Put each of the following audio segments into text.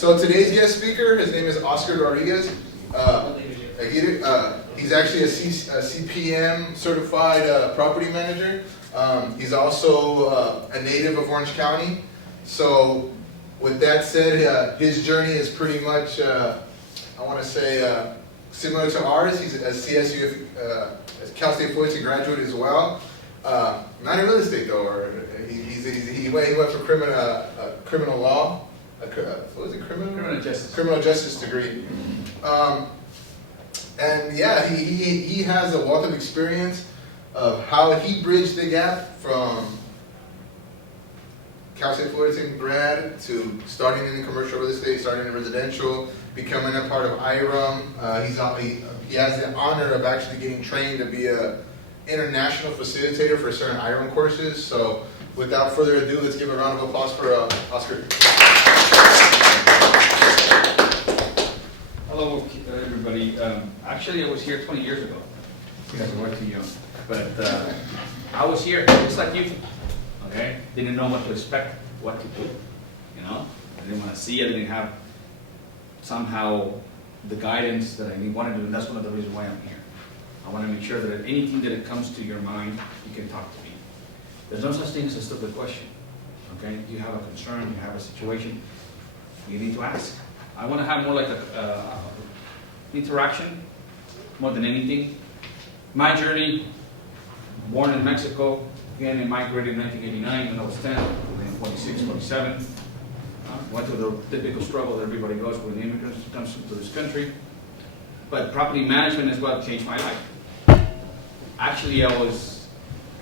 So today's guest speaker, his name is Oscar Rodriguez. He's actually a CPM certified property manager. He's also a native of Orange County. So with that said, his journey is pretty much, I want to say, similar to ours. He's a CSUF, Cal State Fullerton graduate as well. Not in real estate though. He went for criminal law. What was it? Criminal justice. Criminal justice degree. And yeah, he has a wealth of experience of how he bridged the gap from Cal State Fullerton grad to starting in commercial real estate, starting in residential, becoming a part of IREM. He has the honor of actually getting trained to be a international facilitator for certain IREM courses. So without further ado, let's give a round of applause for Oscar. Hello, everybody. Actually, I was here 20 years ago. You guys are way too young. But I was here just like you. Okay? Didn't know what to expect, what to do. You know? I didn't want to see it. I didn't have somehow the guidance that I wanted to do. And that's one of the reasons why I'm here. I want to make sure that anything that comes to your mind, you can talk to me. There's no such thing as a stupid question. Okay? You have a concern, you have a situation, you need to ask. I want to have more like a interaction, more than anything. My journey, born in Mexico, again, I migrated in 1989 when I was 10, then 46, 47. Went through the typical struggle that everybody goes when the immigrants comes to this country. But property management is what changed my life. Actually, I was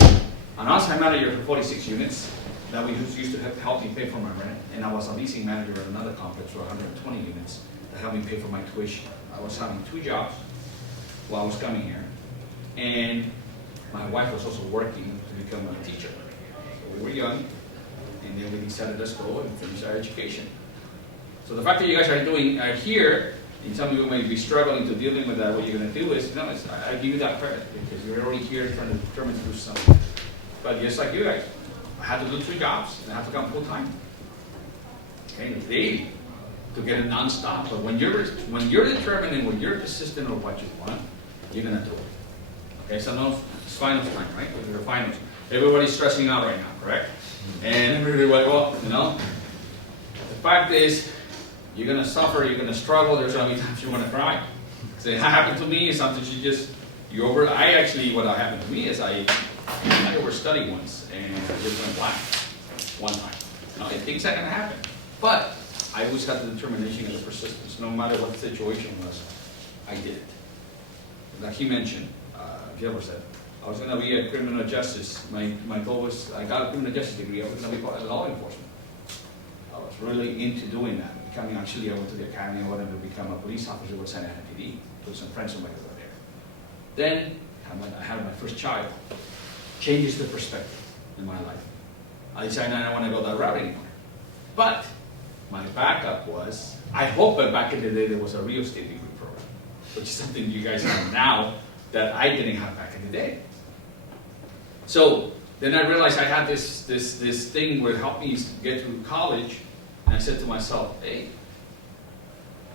an on-site manager for 46 units that we used to help me pay for my rent, and I was a leasing manager at another complex for 120 units that helped me pay for my tuition. I was having 2 jobs while I was coming here, and my wife was also working to become a teacher. So we were young, and then we decided let's go and finish our education. So the fact that you guys are here, and some of you may be struggling to dealing with that, what you're going to do is, I give you that credit because you're already here trying to determine to do something. But just like you guys, I had to do 2 jobs and I have to come full time. Okay, daily to get it non-stop. But when you're determined and when you're persistent on what you want, you're gonna do it. Okay, so no, it's finals time, right? We're finals. Everybody's stressing out right now, correct? And everybody, well, the fact is, you're gonna suffer, you're gonna struggle. There's gonna be times you want to cry. So it happened to me. Sometimes what happened to me is I overstudied once and I just went black one time. Things are gonna happen, but I always had the determination and the persistence. No matter what the situation was, I did it. Like he mentioned, Gilbert said, I was gonna be a criminal justice. My goal was, I got a criminal justice degree. I was gonna be part of law enforcement. I was really into doing that. I went to the academy. I wanted to become a police officer with Santa Ana PD. Put some friends of mine over there. Then I had my first child. Changes the perspective in my life. I decided I don't want to go that route anymore. But my backup was, I hope that back in the day there was a real estate degree program, which is something you guys have now that I didn't have back in the day. So then I realized I had this thing where it helped me get through college, and I said to myself, hey,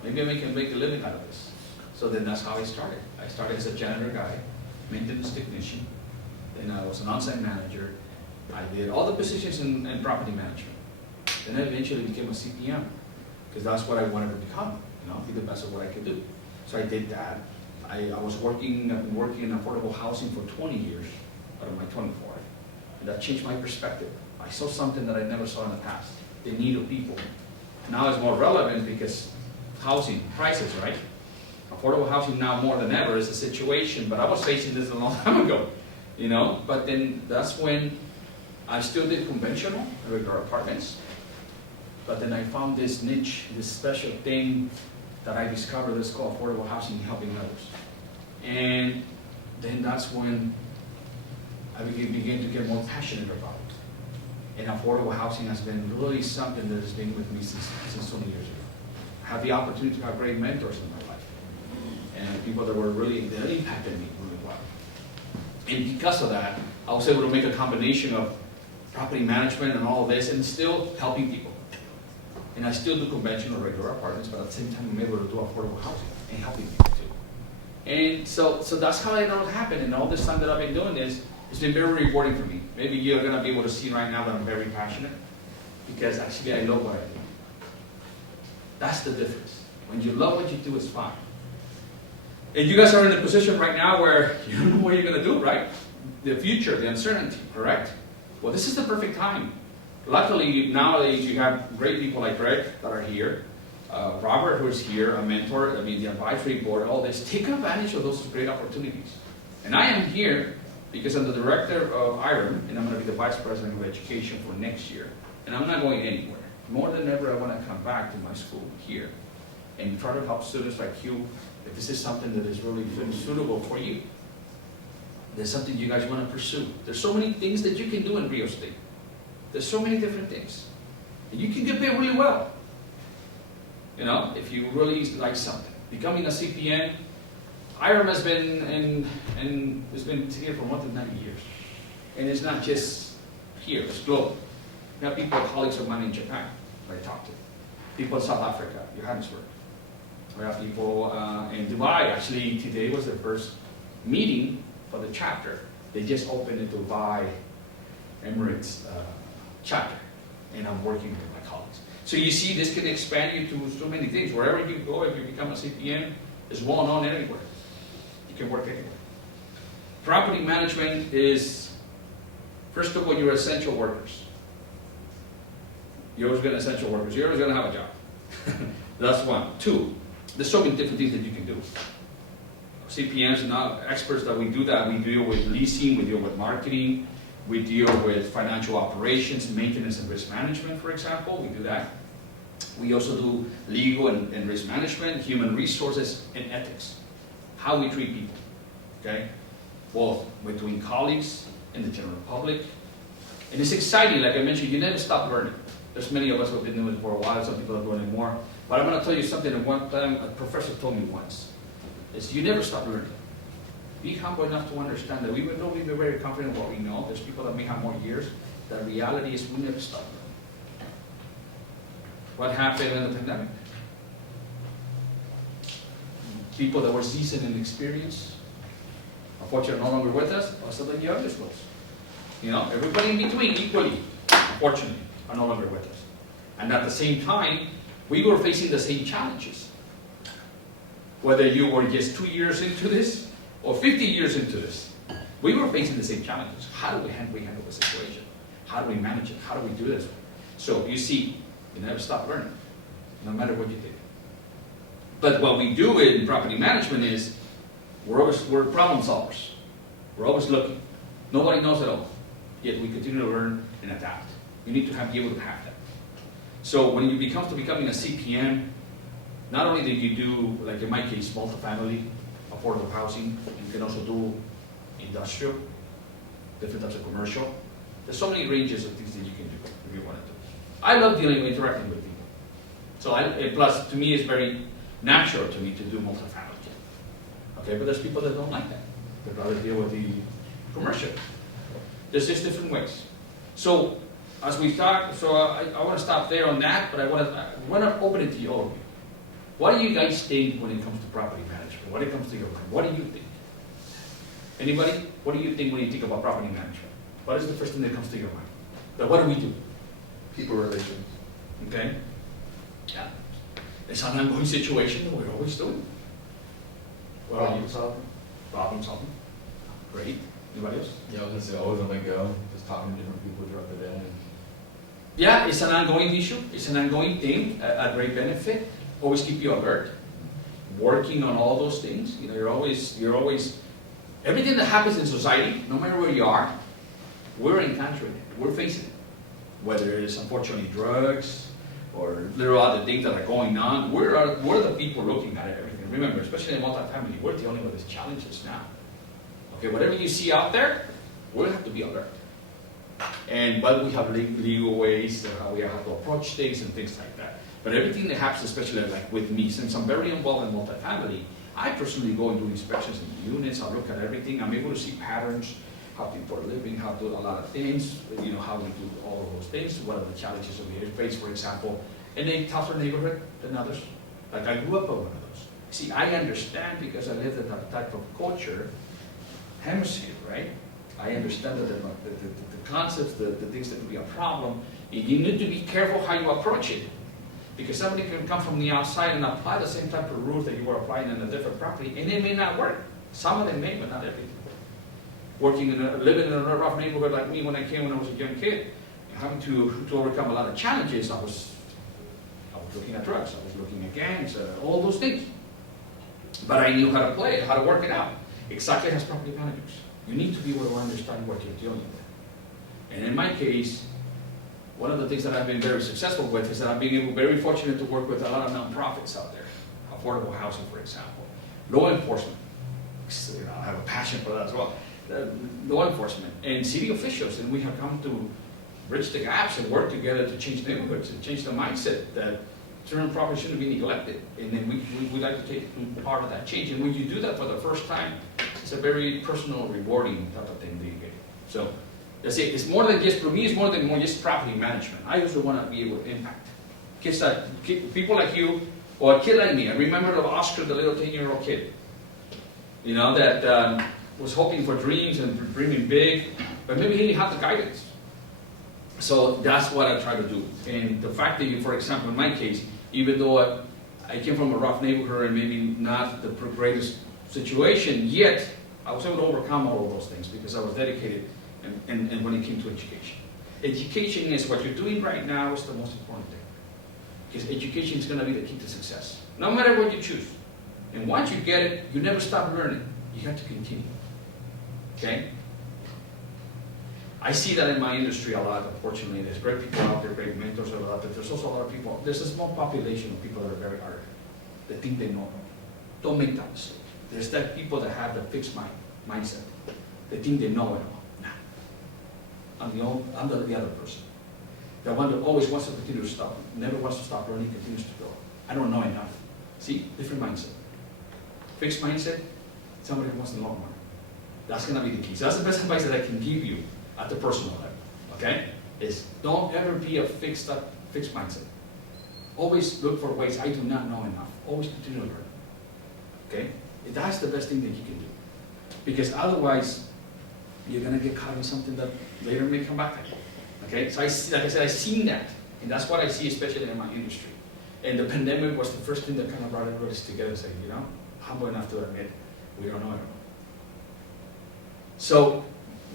maybe I can make a living out of this. So then that's how I started. I started as a janitor guy, maintenance technician. Then I was an on-site manager. I did all the positions in property management. Then I eventually became a CPM because that's what I wanted to become, be the best of what I could do. So I did that. I've been working in affordable housing for 20 years out of my 24. And that changed my perspective. I saw something that I never saw in the past, the need of people. Now it's more relevant because housing, prices, right? Affordable housing now more than ever is a situation, but I was facing this a long time ago. But then that's when I still did conventional, regular apartments, but then I found this niche, this special thing that I discovered that's called affordable housing, helping others. And then that's when I began to get more passionate about it. And affordable housing has been really something that has been with me since 20 years ago. I had the opportunity to have great mentors in my life, and people that that impacted me really well. And because of that, I was able to make a combination of property management and all of this and still helping people. And I still do conventional regular apartments, but at the same time, I'm able to do affordable housing and helping people too. And so that's how it all happened. And all this time that I've been doing this, it's been very rewarding for me. Maybe you're gonna be able to see right now that I'm very passionate, because actually I love what I do. That's the difference. When you love what you do, it's fine. And you guys are in a position right now where you don't know what you're gonna do, right? The future, the uncertainty, correct? Well, this is the perfect time. Luckily, nowadays you have great people like Greg that are here, Robert, who is here, a mentor, the advisory board, all this. Take advantage of those great opportunities. And I am here because I'm the director of IREM, and I'm going to be the vice president of education for next year. And I'm not going anywhere. More than ever, I want to come back to my school here and try to help students like you if this is something that is really suitable for you. There's something you guys want to pursue. There's so many things that you can do in real estate. There's so many different things. And you can get paid really well. You know, if you really like something. Becoming a CPM, IREM has been has been here for more than 90 years. And it's not just here, it's global. We have people, colleagues of mine in Japan, that I talk to. People in South Africa, Johannesburg. We have people in Dubai. Actually, today was their first meeting for the chapter. They just opened the Dubai Emirates chapter, and I'm working with my colleagues. So you see, this can expand you to so many things. Wherever you go, if you become a CPM, it's well known everywhere. You can work anywhere. Property management is, first of all, you're essential workers. You're always going to essential workers. You're always going to have a job. That's one. Two, there's so many different things that you can do. CPMs are not experts that we do that. We deal with leasing, we deal with marketing, we deal with financial operations, maintenance and risk management, for example. We do that. We also do legal and risk management, human resources, and ethics. How we treat people, okay? Both between colleagues and the general public. And it's exciting, like I mentioned, you never stop learning. There's many of us who have been doing it for a while, some people are doing it more. But I'm gonna tell you something that one time a professor told me once, is you never stop learning. Be humble enough to understand that even though we be very confident in what we know, there's people that may have more years, the reality is we never stop learning. What happened in the pandemic? People that were seasoned in experience, unfortunately no longer with us, also the younger schools. You know, everybody in between equally, unfortunately, are no longer with us. And at the same time, we were facing the same challenges. Whether you were just 2 years into this, or 50 years into this, we were facing the same challenges. How do we handle the situation? How do we manage it? How do we do this? So you see, you never stop learning, no matter what you do. But what we do in property management is, we're problem solvers. We're always looking. Nobody knows it all, yet we continue to learn and adapt. You need to be able to have that. So when you becoming a CPM, not only do you do, like in my case, multifamily, affordable housing, you can also do industrial, different types of commercial. There's so many ranges of things that you can do if you want to do. I love interacting with people. So plus, to me, it's very natural to me to do multifamily. Okay, but there's people that don't like that. They'd rather deal with the commercial. There's just different ways. So as we talk, so I want to stop there on that, but I want to open it to all of you. What do you guys think when it comes to property management? When it comes to your mind, what do you think? Anybody? What do you think when you think about property management? What is the first thing that comes to your mind? But what do we do? People relations. Okay? Yeah. It's an ongoing situation that we're always doing. Problem solving. Problem solving. Great. Anybody else? Yeah, I was gonna say always on the go, just talking to different people throughout the day. Yeah, it's an ongoing issue. It's an ongoing thing, a great benefit. Always keep you alert. Working on all those things. You know, you're always, everything that happens in society, no matter where you are, we're encountering it. We're facing it. Whether it's unfortunately drugs or little other things that are going on, we're the people looking at everything. Remember, especially in multifamily, we're the only one with challenges now. Okay, whatever you see out there, we'll have to be alert. But we have legal ways, how we have to approach things and things like that. But everything that happens, especially like with me, since I'm very involved in multifamily, I personally go and do inspections in the units, I look at everything, I'm able to see patterns, how people are living, how to do a lot of things, you know, how we do all of those things, what are the challenges that we face, for example, in a tougher neighborhood than others. Like I grew up in one of those. See, I understand because I lived in that type of culture, hemisphere, right? I understand that the concepts, the things that could be a problem, you need to be careful how you approach it. Because somebody can come from the outside and apply the same type of rules that you were applying in a different property, and it may not work. Some of them may, but not everything. Living in a rough neighborhood like me when I was a young kid, having to overcome a lot of challenges, I was looking at drugs, I was looking at gangs, all those things. But I knew how to play it, how to work it out. Exactly as property managers. You need to be able to understand what you're dealing with. And in my case, one of the things that I've been very successful with is that I've been very fortunate to work with a lot of nonprofits out there. Affordable housing, for example. Law enforcement. I have a passion for that as well. Law enforcement and city officials, and we have come to bridge the gaps and work together to change neighborhoods and change the mindset that certain property shouldn't be neglected. And then we like to take part of that change. And when you do that for the first time, it's a very personal, rewarding type of thing that you get. So that's it. It's more than just, for me, it's more than just property management. I also want to be able to impact. People like you, or a kid like me. I remember of Oscar, the little 10-year-old kid, you know, that was hoping for dreams and dreaming big, but maybe he didn't have the guidance. So that's what I try to do. And the fact that you, for example, in my case, even though I came from a rough neighborhood and maybe not the greatest situation, yet I was able to overcome all of those things because I was dedicated and when it came to education. Education is what you're doing right now is the most important thing. Because education is going to be the key to success, no matter what you choose. And once you get it, you never stop learning. You have to continue. Okay? I see that in my industry a lot, unfortunately. There's great people out there, great mentors a lot, but there's also a lot of people, there's a small population of people that are very arrogant, that think they know. Don't make that mistake. There's that people that have the fixed mindset. They think they know it all. Nah. I'm the other person. The one that always wants to continue to stop, never wants to stop learning, continues to go. I don't know enough. See, different mindset. Fixed mindset, somebody who wants to know more. That's going to be the key. So that's the best advice that I can give you at the personal level, okay? Is don't ever be a fixed mindset. Always look for ways, I do not know enough. Always continue to learn, okay? That's the best thing that you can do. Because otherwise, you're going to get caught in something that later may come back at you, okay? So like I said, I've seen that, and that's what I see especially in my industry. And the pandemic was the first thing that kind of brought everybody together and said, you know, humble enough to admit we don't know it all. So,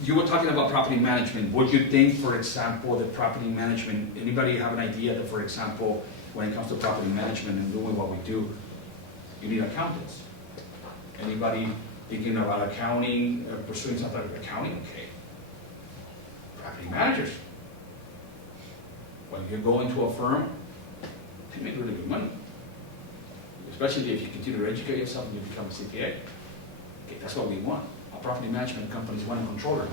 you were talking about property management. Would you think, for example, that property management, anybody have an idea that, for example, when it comes to property management and doing what we do, you need accountants? Anybody thinking about accounting, pursuing something like accounting? Okay. Property managers. When you go into a firm, they make really good money. Especially if you continue to educate yourself and you become a CPA. Okay, that's what we want. Our property management companies want a controller,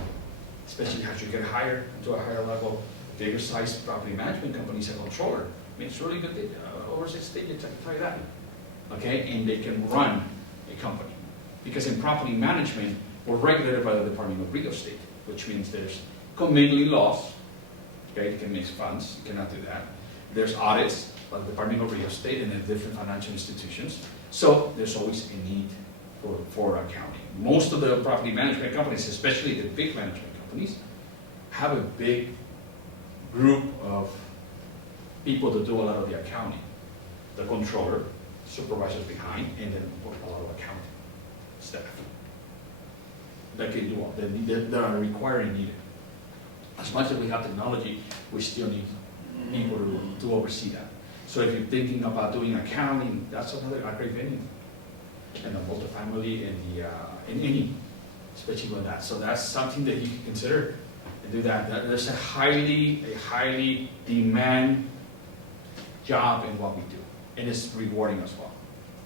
especially as you get higher into a higher level, bigger size property management companies, a controller. I mean, it's really good, over 6 digits, I can tell you that. Okay, and they can run a company. Because in property management, we're regulated by the Department of Real Estate, which means there's commingling laws. Okay, you can mix funds, you cannot do that. There's audits by the Department of Real Estate and the different financial institutions. So there's always a need for accounting. Most of the property management companies, especially the big management companies, have a big group of people that do a lot of the accounting. The controller, supervisors behind, and then a lot of accounting staff that can do all that are required and needed. As much as we have technology, we still need people to oversee that. So if you're thinking about doing accounting, that's another great venue. And the multifamily and any, especially with that. So that's something that you can consider and do that. There's a highly demand job in what we do. And it's rewarding as well.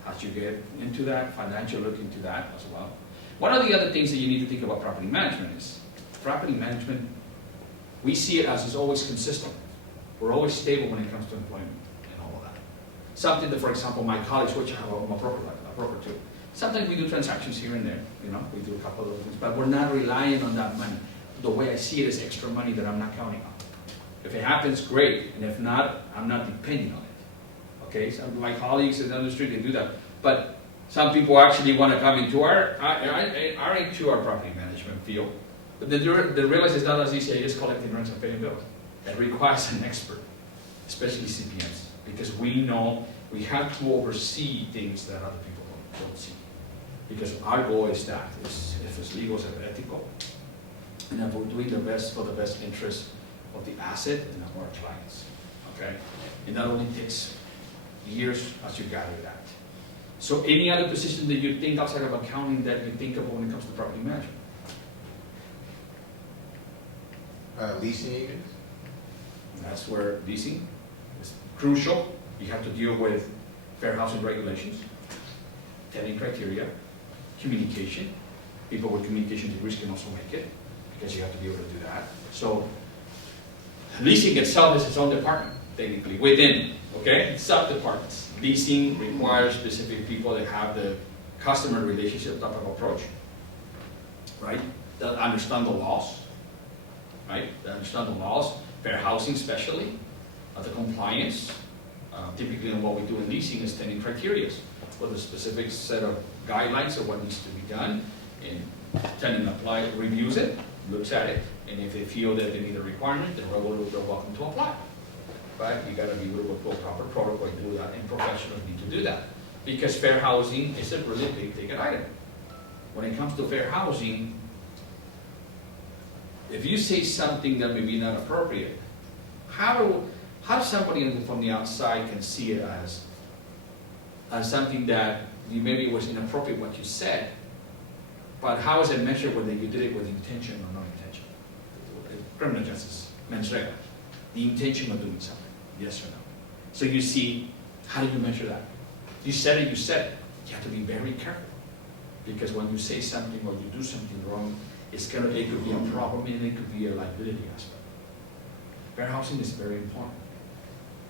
As you get into that, financial look into that as well. One of the other things that you need to think about property management is, property management, we see it as it's always consistent. We're always stable when it comes to employment and all of that. Something that, for example, my college, which I'm a broker too, sometimes we do transactions here and there, you know, we do a couple of those things, but we're not relying on that money. The way I see it is extra money that I'm not counting on. If it happens, great, and if not, I'm not depending on it. Okay, some of my colleagues in the industry, they do that. But some people actually want to come into our property management field. But then they realize it's not as easy as just collecting rents and paying bills. It requires an expert, especially CPMs, because we know we have to oversee things that other people don't see. Because our goal is that, if it's legal, it's ethical, and if we're doing the best for the best interest of the asset and of our clients, okay? It not only takes years as you gather that. So any other position that you think outside of accounting that you think of when it comes to property management? Leasing agents? That's where leasing is crucial. You have to deal with fair housing regulations, tenant criteria, communication. People with communication degrees can also make it, because you have to be able to do that. So leasing itself is its own department, technically, within, okay, sub-departments. Leasing requires specific people that have the customer relationship type of approach, right? That understand the laws, right? That understand the laws, fair housing especially, the compliance. Typically what we do in leasing is tenant criteria, with a specific set of guidelines of what needs to be done, and tenant reviews it, looks at it, and if they feel that they need a requirement, then they're welcome to apply. Right? You got to be able to put proper protocol to do that, and professionals need to do that. Because fair housing is a really big ticket item. When it comes to fair housing, if you say something that may be not appropriate, how somebody from the outside can see it as something that maybe was inappropriate what you said, but how is it measured whether you did it with intention or non intention? Criminal justice, mens rea, the intention of doing something, yes or no. So you see, how do you measure that? You said it, you said it. You have to be very careful, because when you say something or you do something wrong, it could be a problem and it could be a liability aspect. Fair housing is very important,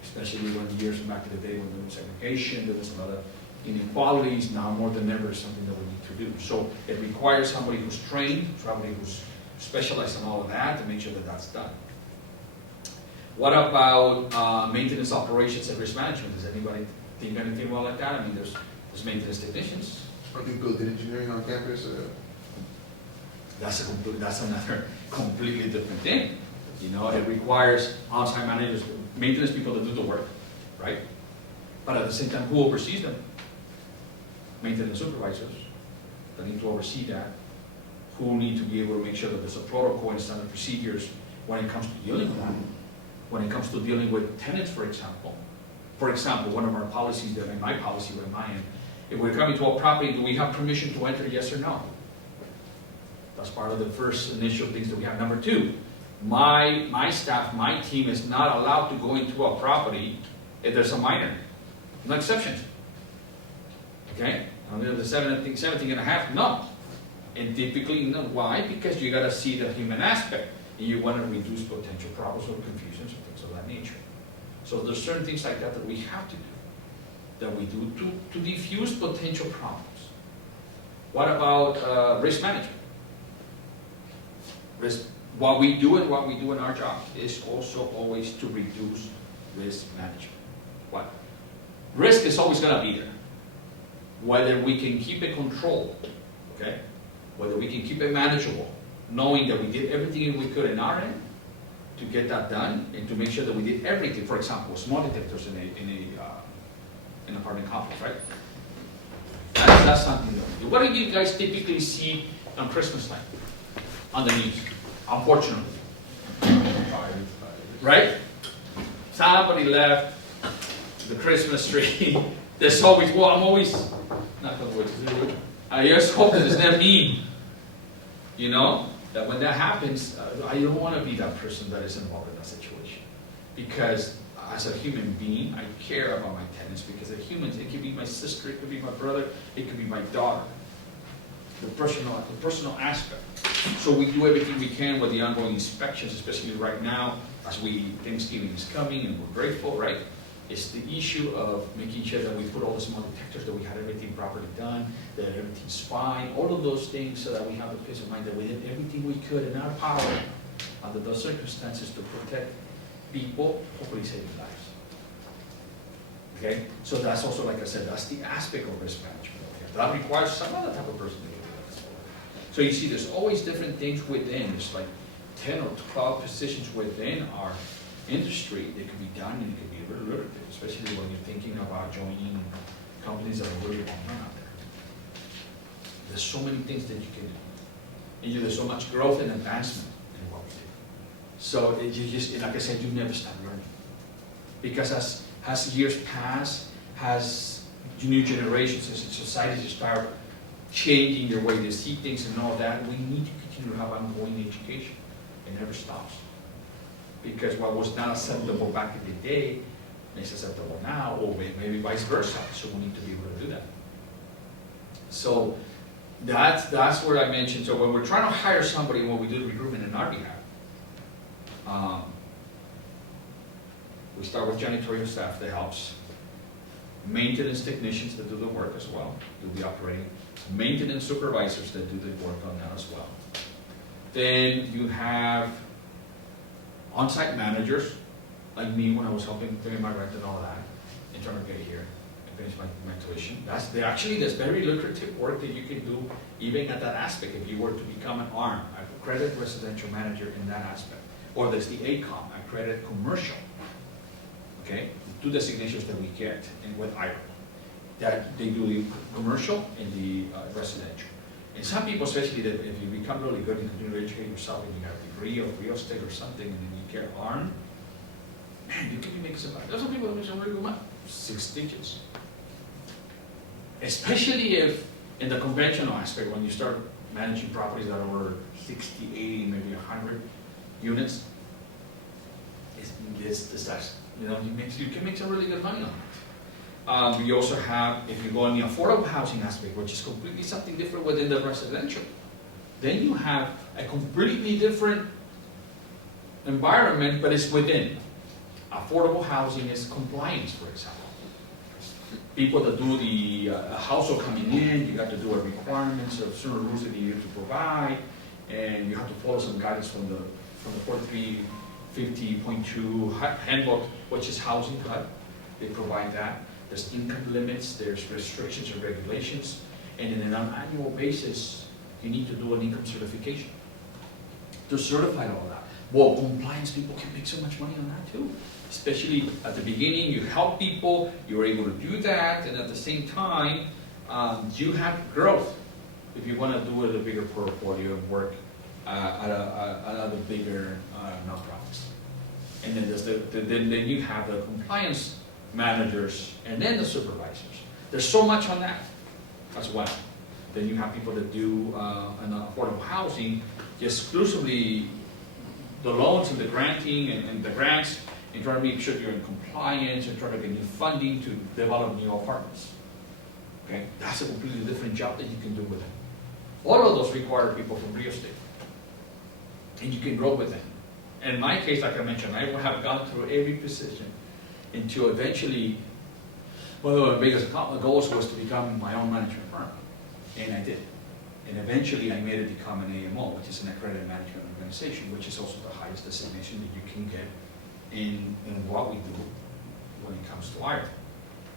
especially when years back in the day when there was segregation, there was a lot of inequalities. Now more than ever is something that we need to do. So it requires somebody who's trained, somebody who's specialized in all of that to make sure that that's done. What about maintenance operations and risk management? Does anybody think anything about like that? I mean, there's maintenance technicians. Are people did engineering on campus? That's another completely different thing. You know, it requires on-site managers, maintenance people to do the work, right? But at the same time, who oversees them? Maintenance supervisors that need to oversee that, who need to be able to make sure that there's a protocol and standard procedures when it comes to dealing with that. When it comes to dealing with tenants, for example. For example, one of our policies, that in my policy with mine, if we're coming to a property, do we have permission to enter, yes or no? That's part of the first initial things that we have. Number two, my staff, my team is not allowed to go into a property if there's a minor. No exceptions. Okay? Under the 17 and a half, no. And typically, no. Why? Because you got to see the human aspect. And you want to reduce potential problems or confusions and things of that nature. So there's certain things like that that we have to do, that we do to diffuse potential problems. What about risk management? What we do and what we do in our job is also always to reduce risk management. What? Risk is always going to be there. Whether we can keep it controlled, okay? Whether we can keep it manageable, knowing that we did everything we could in our end to get that done and to make sure that we did everything. For example, small detectors in an apartment complex, right? That's something that we do. What do you guys typically see on Christmas time on the news? Unfortunately, right? Somebody left the Christmas tree. There's always, well, I'm always, not going to I just hope that it's not me. You know, that when that happens, I don't want to be that person that is involved in that situation. Because as a human being, I care about my tenants, because they're humans. It could be my sister, it could be my brother, it could be my daughter. The personal aspect. So we do everything we can with the ongoing inspections, especially right now, as Thanksgiving is coming and we're grateful, right? It's the issue of making sure that we put all the small detectors, that we had everything properly done, that everything's fine, all of those things, so that we have the peace of mind that we did everything we could in our power under those circumstances to protect people, hopefully saving lives. Okay, so that's also, like I said, that's the aspect of risk management over here. That requires some other type of person to do that. So you see, there's always different things within. There's like 10 or 12 positions within our industry that can be done, and it can be really lucrative, especially when you're thinking about joining companies that are really well known out there. There's so many things that you can do. And there's so much growth and advancement in what we do. So you just, like I said, you never stop learning. Because as years pass, as new generations, as societies start changing their way they see things and all that, we need to continue to have ongoing education. It never stops. Because what was not acceptable back in the day is acceptable now, or maybe vice versa. So we need to be able to do that. So that's where I mentioned. So when we're trying to hire somebody, when we do recruitment in our behalf, we start with janitorial staff that helps, maintenance technicians that do the work as well, do the operating, maintenance supervisors that do the work on that as well. Then you have on-site managers, like me when I was helping pay my rent and all that, in terms of get here and finish my tuition. That's very lucrative work that you can do even at that aspect if you were to become an ARM, accredited residential manager in that aspect. Or there's the ACOM, accredited commercial. Okay, the two designations that we get and with IRA, that they do the commercial and the residential. And some people, especially that if you become really good and continue to educate yourself and you have a degree of real estate or something and then you get ARM, man, you can be making some money. There's some people that make some really good money, 6 digits. Especially if in the conventional aspect, when you start managing properties that are over 60, 80, maybe 100 units, you can make some really good money on it. You also have, if you go in the affordable housing aspect, which is completely something different within the residential, then you have a completely different environment, but it's within. Affordable housing is compliance, for example. People that do the household coming in, you got to do a requirements of certain rules that you have to provide, and you have to follow some guidance from the 4350.2 handbook, which is housing HUD. They provide that. There's income limits, there's restrictions and regulations, and on an annual basis, you need to do an income certification to certify all that. Well, compliance people can make so much money on that too. Especially at the beginning, you help people, you're able to do that, and at the same time, you have growth. If you want to do it a bigger portfolio and work at other bigger nonprofits. And then then you have the compliance managers and then the supervisors. There's so much on that as well. Then you have people that do an affordable housing, exclusively the loans and the granting and the grants, and trying to make sure you're in compliance and trying to get new funding to develop new apartments. Okay, that's a completely different job that you can do with them. All of those require people from real estate, and you can grow with them. In my case, like I mentioned, I have gone through every position until eventually, one of my biggest goals was to become my own management firm, and I did. And eventually I made it become an AMO, which is an accredited management organization, which is also the highest designation that you can get in what we do when it comes to Ireland,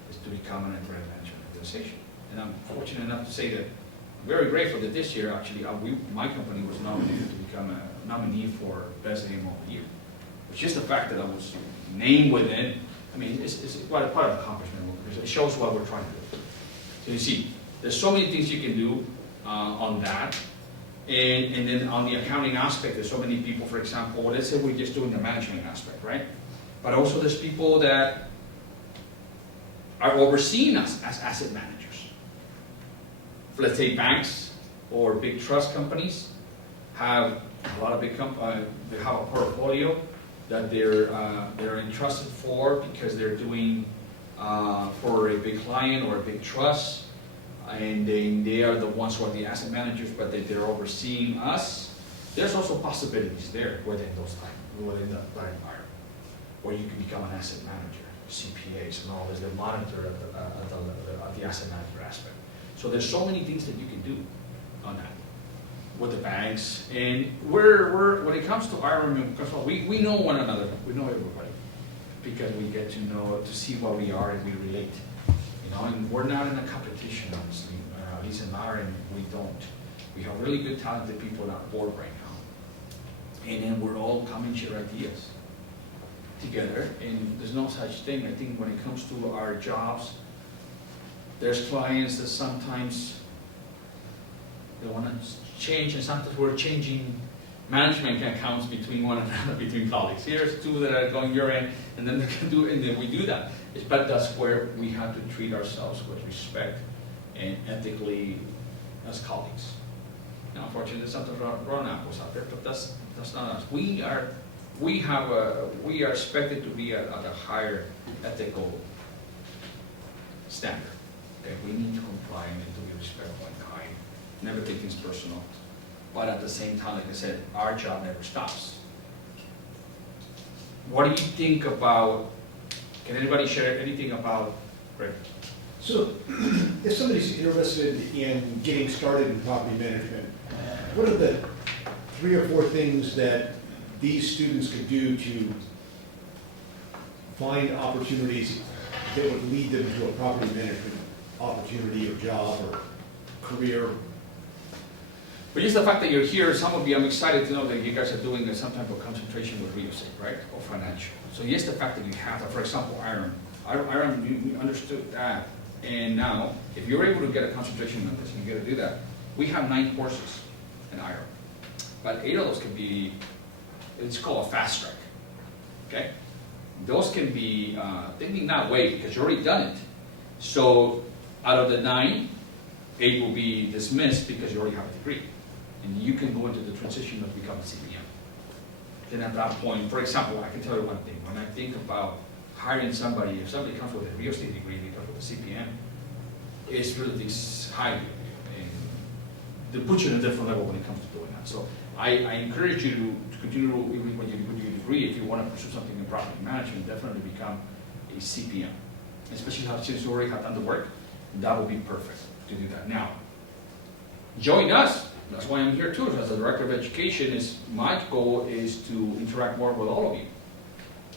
is to become an accredited management organization. And I'm fortunate enough to say that I'm very grateful that this year, actually, my company was nominated to become a nominee for Best AMO of the Year, which is the fact that I was named within. I mean, it's quite an accomplishment, because it shows what we're trying to do. So you see, there's so many things you can do on that. And then on the accounting aspect, there's so many people, for example, let's say we're just doing the management aspect, right? But also there's people that are overseeing us as asset managers. Let's say banks or big trust companies have a lot of big companies, they have a portfolio that they're entrusted for because they're doing for a big client or a big trust. And they are the ones who are the asset managers, but they're overseeing us. There's also possibilities there within that environment, where you can become an asset manager, CPAs and all this. They monitor at the asset manager aspect. So there's so many things that you can do on that with the banks. And we're when it comes to Ireland, because we know one another, we know everybody. because we get to see where we are and we relate. And we're not in a competition, honestly. Lisa and I, and we don't. We have really good talented people on our board right now. And then we're all coming share ideas together, and there's no such thing. I think when it comes to our jobs, there's clients that sometimes they want to change, and sometimes we're changing management accounts between one another, between colleagues. Here's two that are going your end, and then they can do, and then we do that. But that's where we have to treat ourselves with respect and ethically as colleagues. Now, unfortunately, there's sometimes wrong apples out there, but that's not us. We are expected to be at a higher ethical standard. Okay, we need to comply and to be respectful and kind, never take things personal. But at the same time, like I said, our job never stops. What do you think about? Can anybody share anything about? Rick? So, if somebody's interested in getting started in property management, what are the 3 or 4 things that these students could do to find opportunities that would lead them to a property management opportunity or job or career? But just the fact that you're here, some of you, I'm excited to know that you guys are doing some type of concentration with real estate, right? Or financial. So yes, the fact that you have, for example, Iron, you understood that. And now, if you're able to get a concentration on this, you got to do that. We have 9 courses in Iron. But 8 of those can be, it's called a fast track, okay? Those can be, they need not wait because you already done it. So out of the 9, 8 will be dismissed because you already have a degree. And you can go into the transition of becoming a CPM. Then at that point, for example, I can tell you one thing. When I think about hiring somebody, if somebody comes with a real estate degree, they come with a CPM, it's really this high. And they put you in a different level when it comes to doing that. So I encourage you to continue when you do your degree. If you want to pursue something in property management, definitely become a CPM. Especially since you already have done the work, that would be perfect to do that. Now, join us. That's why I'm here too. As the Director of Education, my goal is to interact more with all of you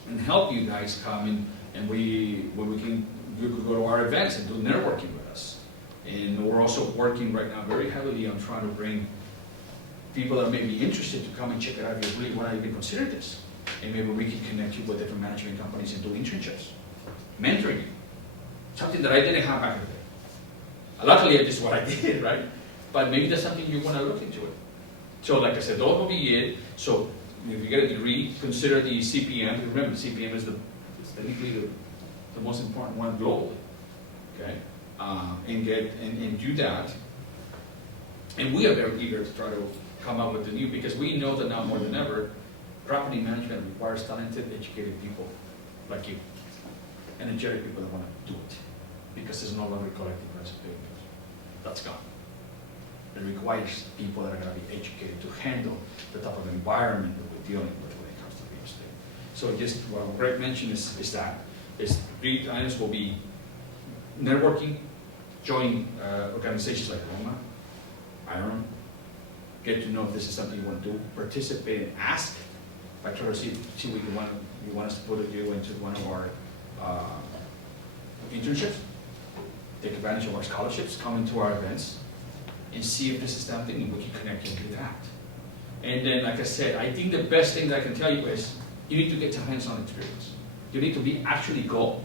and help you guys come in, and you could go to our events and do networking with us. And we're also working right now very heavily on trying to bring people that may be interested to come and check it out if you really want to even consider this. And maybe we can connect you with different management companies and do internships, mentoring you. Something that I didn't have back in the day. Luckily, this is what I did, right? But maybe that's something you want to look into it. So like I said, those will be it. So if you get a degree, consider the CPM. Remember, CPM is technically the most important one globally. Okay? And do that. And we are very eager to try to come up with the new, because we know that now more than ever, property management requires talented, educated people like you. Energetic people that want to do it. Because it's no longer collecting rents and paying bills. That's gone. It requires people that are going to be educated to handle the type of environment that we're dealing with when it comes to real estate. So just what Greg mentioned is that 3 items will be networking, join organizations like Roma, IRM, get to know if this is something you want to do, participate and ask. I try to see we can you want us to put you into one of our internships, take advantage of our scholarships, come into our events, and see if this is something and we can connect you to that. And then, like I said, I think the best thing that I can tell you is you need to get some hands-on experience. You need to actually go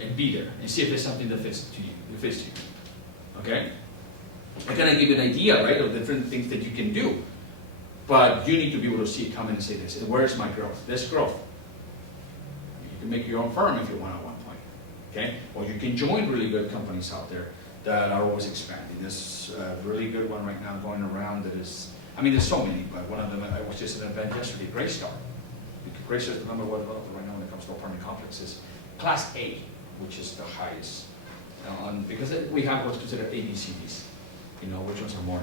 and be there and see if there's something that fits to you. Okay? I kind of give you an idea, right, of different things that you can do, but you need to be able to see it come in and say this. Where's my growth? There's growth. You can make your own firm if you want at one point. Okay? Or you can join really good companies out there that are always expanding. There's a really good one right now going around that is, I mean, there's so many, but one of them, I was just at an event yesterday, Greystar. Greystar is the number 1 developer right now when it comes to apartment complexes. Class A, which is the highest. Because we have what's considered ABCDs, which ones are more.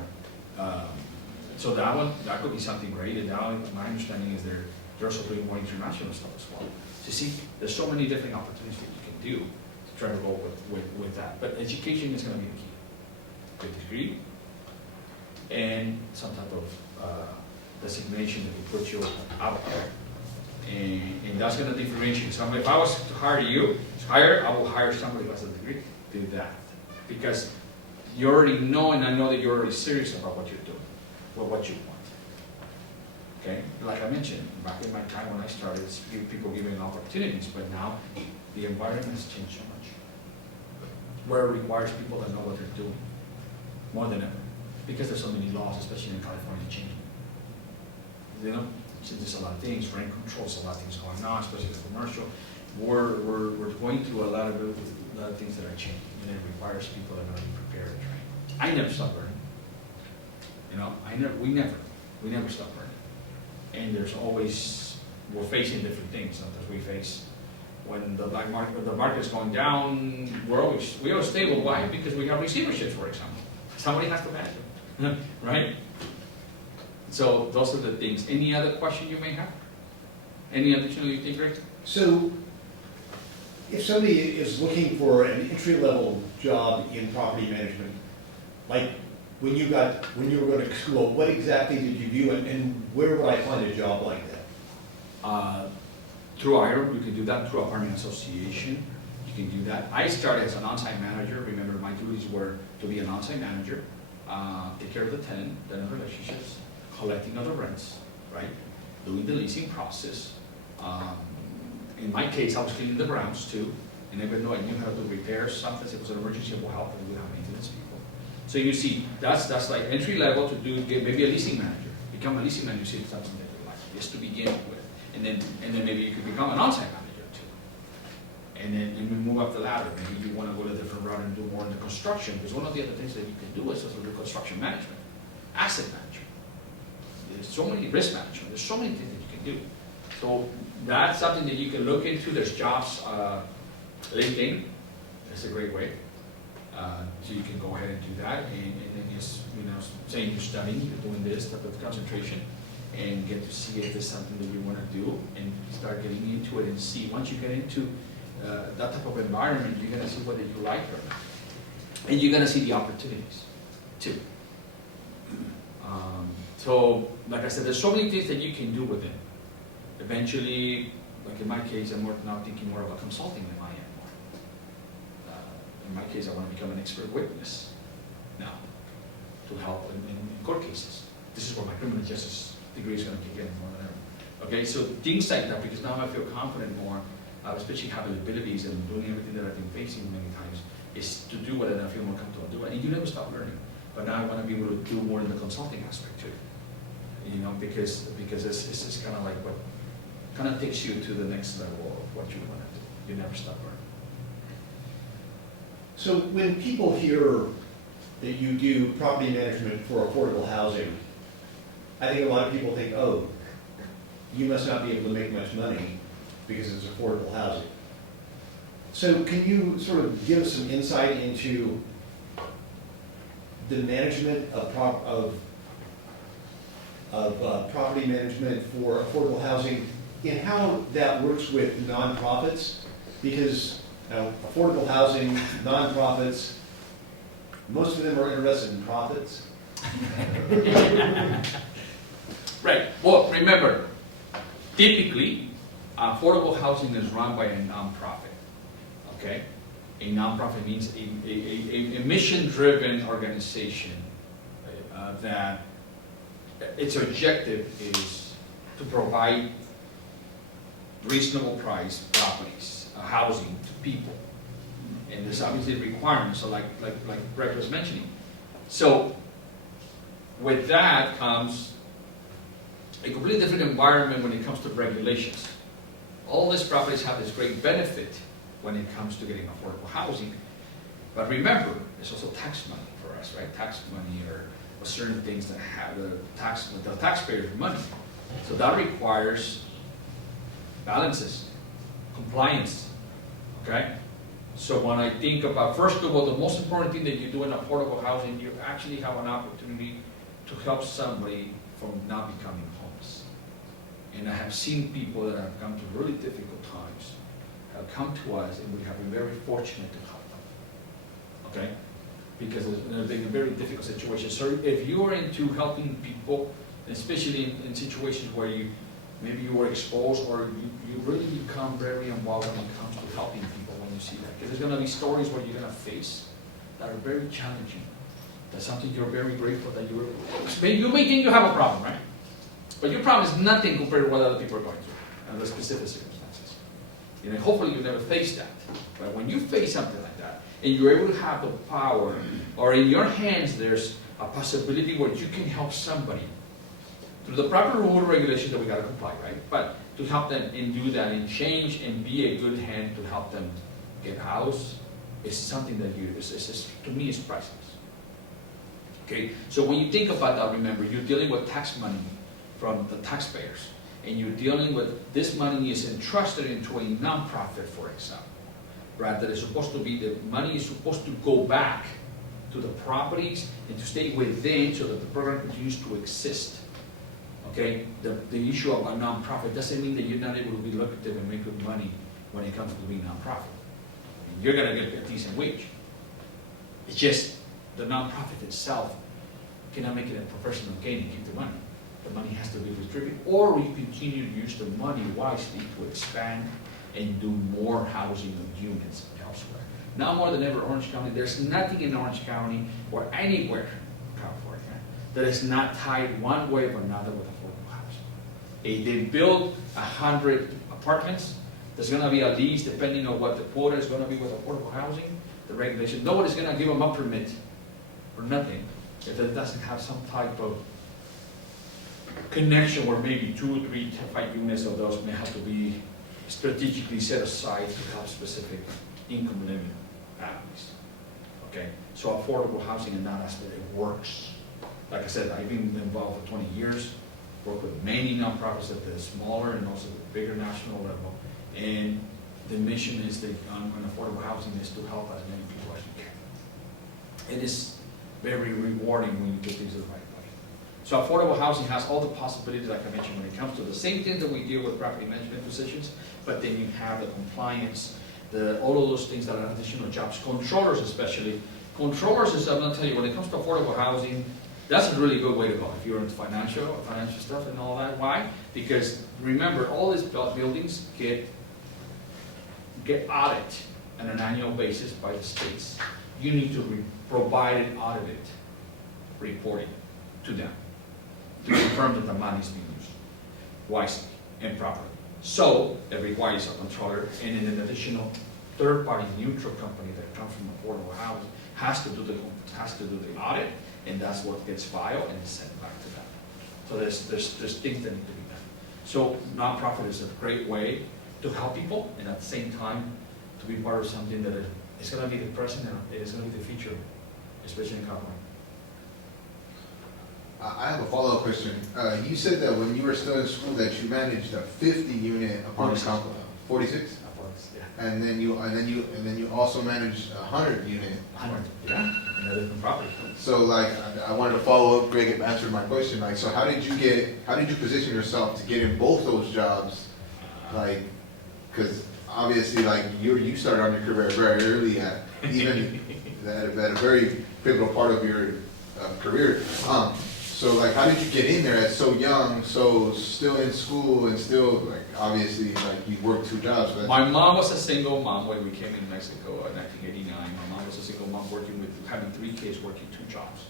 So that one, that could be something great. And now my understanding is they're also doing more international stuff as well. So you see, there's so many different opportunities that you can do to try to roll with that. But education is going to be the key. Good degree and some type of designation that will put you out there And that's gonna differentiate. So if I was to hire you, I will hire somebody who has a degree to do that. Because you already know, and I know that you're already serious about what you're doing, or what you want. Okay, like I mentioned, back in my time when I started, it's people giving opportunities, but now the environment has changed so much. Where it requires people that know what they're doing, more than ever. Because there's so many laws, especially in California, changing. You know, so there's a lot of things, rent controls, a lot of things going on, especially the commercial. We're going through a lot of things that are changing, and it requires people that are going to be prepared and trained. I never stop learning. You know, we never stop learning. And there's always, we're facing different things. Sometimes we face, when the black market, when the market's going down, we always stable. Why? Because we have receiverships, for example. Somebody has to manage them, right? So those are the things. Any other question you may have? Any additional you think, Rick? So, if somebody is looking for an entry-level job in property management, like when you were going to school, what exactly did you do, and where would I find a job like that? Through IRB, you can do that. Through apartment association, you can do that. I started as an on-site manager. Remember, my duties were to be an on-site manager, take care of the tenant relationships, collecting other rents, right? Doing the leasing process. In my case, I was cleaning the grounds too, and even though I knew how to do repairs, sometimes it was an emergency, we'll help, and we have maintenance people. So you see, that's like entry level to do, get maybe a leasing manager. Become a leasing manager, see if that's something that you like, just to begin with. And then maybe you could become an on-site manager too. And then you move up the ladder. Maybe you want to go to a different route and do more in the construction, because one of the other things that you can do is also do construction management, asset management. There's so many risk management. There's so many things that you can do. So that's something that you can look into. There's jobs, LinkedIn. That's a great way. So you can go ahead and do that, and then just, you know, saying you're studying, you're doing this type of concentration, and get to see if there's something that you want to do, and start getting into it and see. Once you get into that type of environment, you're going to see whether you like it or not. And you're going to see the opportunities too. So, like I said, there's so many things that you can do with it. Eventually, like in my case, I'm now thinking more about consulting than I am more. In my case, I want to become an expert witness now to help in court cases. This is where my criminal justice degree is going to kick in more than ever. Okay, so things like that, because now I feel confident more, especially having abilities and doing everything that I've been facing many times, is to do what I feel more comfortable doing. And you never stop learning. But now I want to be able to do more in the consulting aspect too. You know, because it's kind of like what kind of takes you to the next level of what you want to do. You never stop learning. So when people hear that you do property management for affordable housing, I think a lot of people think, oh, you must not be able to make much money because it's affordable housing. So can you sort of give us some insight into the management of property management for affordable housing and how that works with nonprofits? Because affordable housing, nonprofits, most of them are interested in profits. Right. Well, remember, typically, affordable housing is run by a nonprofit. Okay? A nonprofit means a mission-driven organization that its objective is to provide reasonable price properties, housing to people. And there's obviously requirements, so like Greg was mentioning. So with that comes a completely different environment when it comes to regulations. All these properties have this great benefit when it comes to getting affordable housing. But remember, it's also tax money for us, right? Tax money or certain things that have the taxpayers' money. So that requires balances, compliance, okay? So when I think about, first of all, the most important thing that you do in affordable housing, you actually have an opportunity to help somebody from not becoming homeless. And I have seen people that have come to really difficult times, have come to us, and we have been very fortunate to help them, okay? Because they're in a very difficult situation. So if you are into helping people, especially in situations where maybe you were exposed, or you really become very involved when it comes to helping people when you see that. Because there's gonna be stories where you're gonna face that are very challenging. That's something you're very grateful that you were, you may think you have a problem, right? But your problem is nothing compared to what other people are going through, and the specific circumstances. You know, hopefully you never face that. But when you face something like that, and you're able to have the power, or in your hands there's a possibility where you can help somebody through the proper rule and regulations that we gotta comply, right? But to help them and do that and change and be a good hand to help them get a house is something that to me is priceless. Okay, so when you think about that, remember, you're dealing with tax money from the taxpayers, and you're dealing with this money is entrusted into a nonprofit, for example, right? That is supposed to be, the money is supposed to go back to the properties and to stay within so that the program continues to exist. Okay, the issue of a nonprofit doesn't mean that you're not able to be lucrative and make good money when it comes to being nonprofit. I mean, you're gonna get a decent wage. It's just the nonprofit itself cannot make it a professional gain and keep the money. The money has to be distributed, or you continue to use the money wisely to expand and do more housing units elsewhere. Now more than ever, Orange County, there's nothing in Orange County or anywhere in California that is not tied one way or another with affordable housing. If they build 100 apartments, there's gonna be at least, depending on what the quota is gonna be with affordable housing, the regulation, nobody's gonna give them a permit for nothing if it doesn't have some type of connection where maybe 2 or 3 5 units of those may have to be strategically set aside to help specific income living families. Okay, so affordable housing in that aspect, it works. Like I said, I've been involved for 20 years, worked with many nonprofits at the smaller and also the bigger national level, and the mission is that on affordable housing is to help as many people as you can. It is very rewarding when you get things the right way. So affordable housing has all the possibilities, like I mentioned, when it comes to the same thing that we deal with property management positions, but then you have the compliance, all of those things that are additional jobs, controllers especially. Controllers is, I'm gonna tell you, when it comes to affordable housing, that's a really good way to go if you're into financial stuff and all that. Why? Because remember, all these buildings get audited on an annual basis by the states. You need to provide an audited reporting to them to confirm that the money is being used wisely and properly. So it requires a controller and an additional third-party neutral company that comes from affordable housing has to do the audit, and that's what gets filed and is sent back to them. So there's things that need to be done. So nonprofit is a great way to help people, and at the same time to be part of something that is going to be the present and it is going to be the future, especially in California. I have a follow-up question. You said that when you were still in school that you managed a 50-unit apartment complex. 46? Yeah. And then you also managed a 100-unit. 100, yeah, in a different property. So like, I wanted to follow up. Greg answered my question. Like, so how did you position yourself to get in both those jobs? Like, because obviously, like you started on your career very early at a very pivotal part of your career. So like, how did you get in there at so young, so still in school, and still like obviously like you worked 2 jobs? So my mom was a single mom when we came in Mexico in 1989. My mom was a single mom working with having 3 kids, working 2 jobs,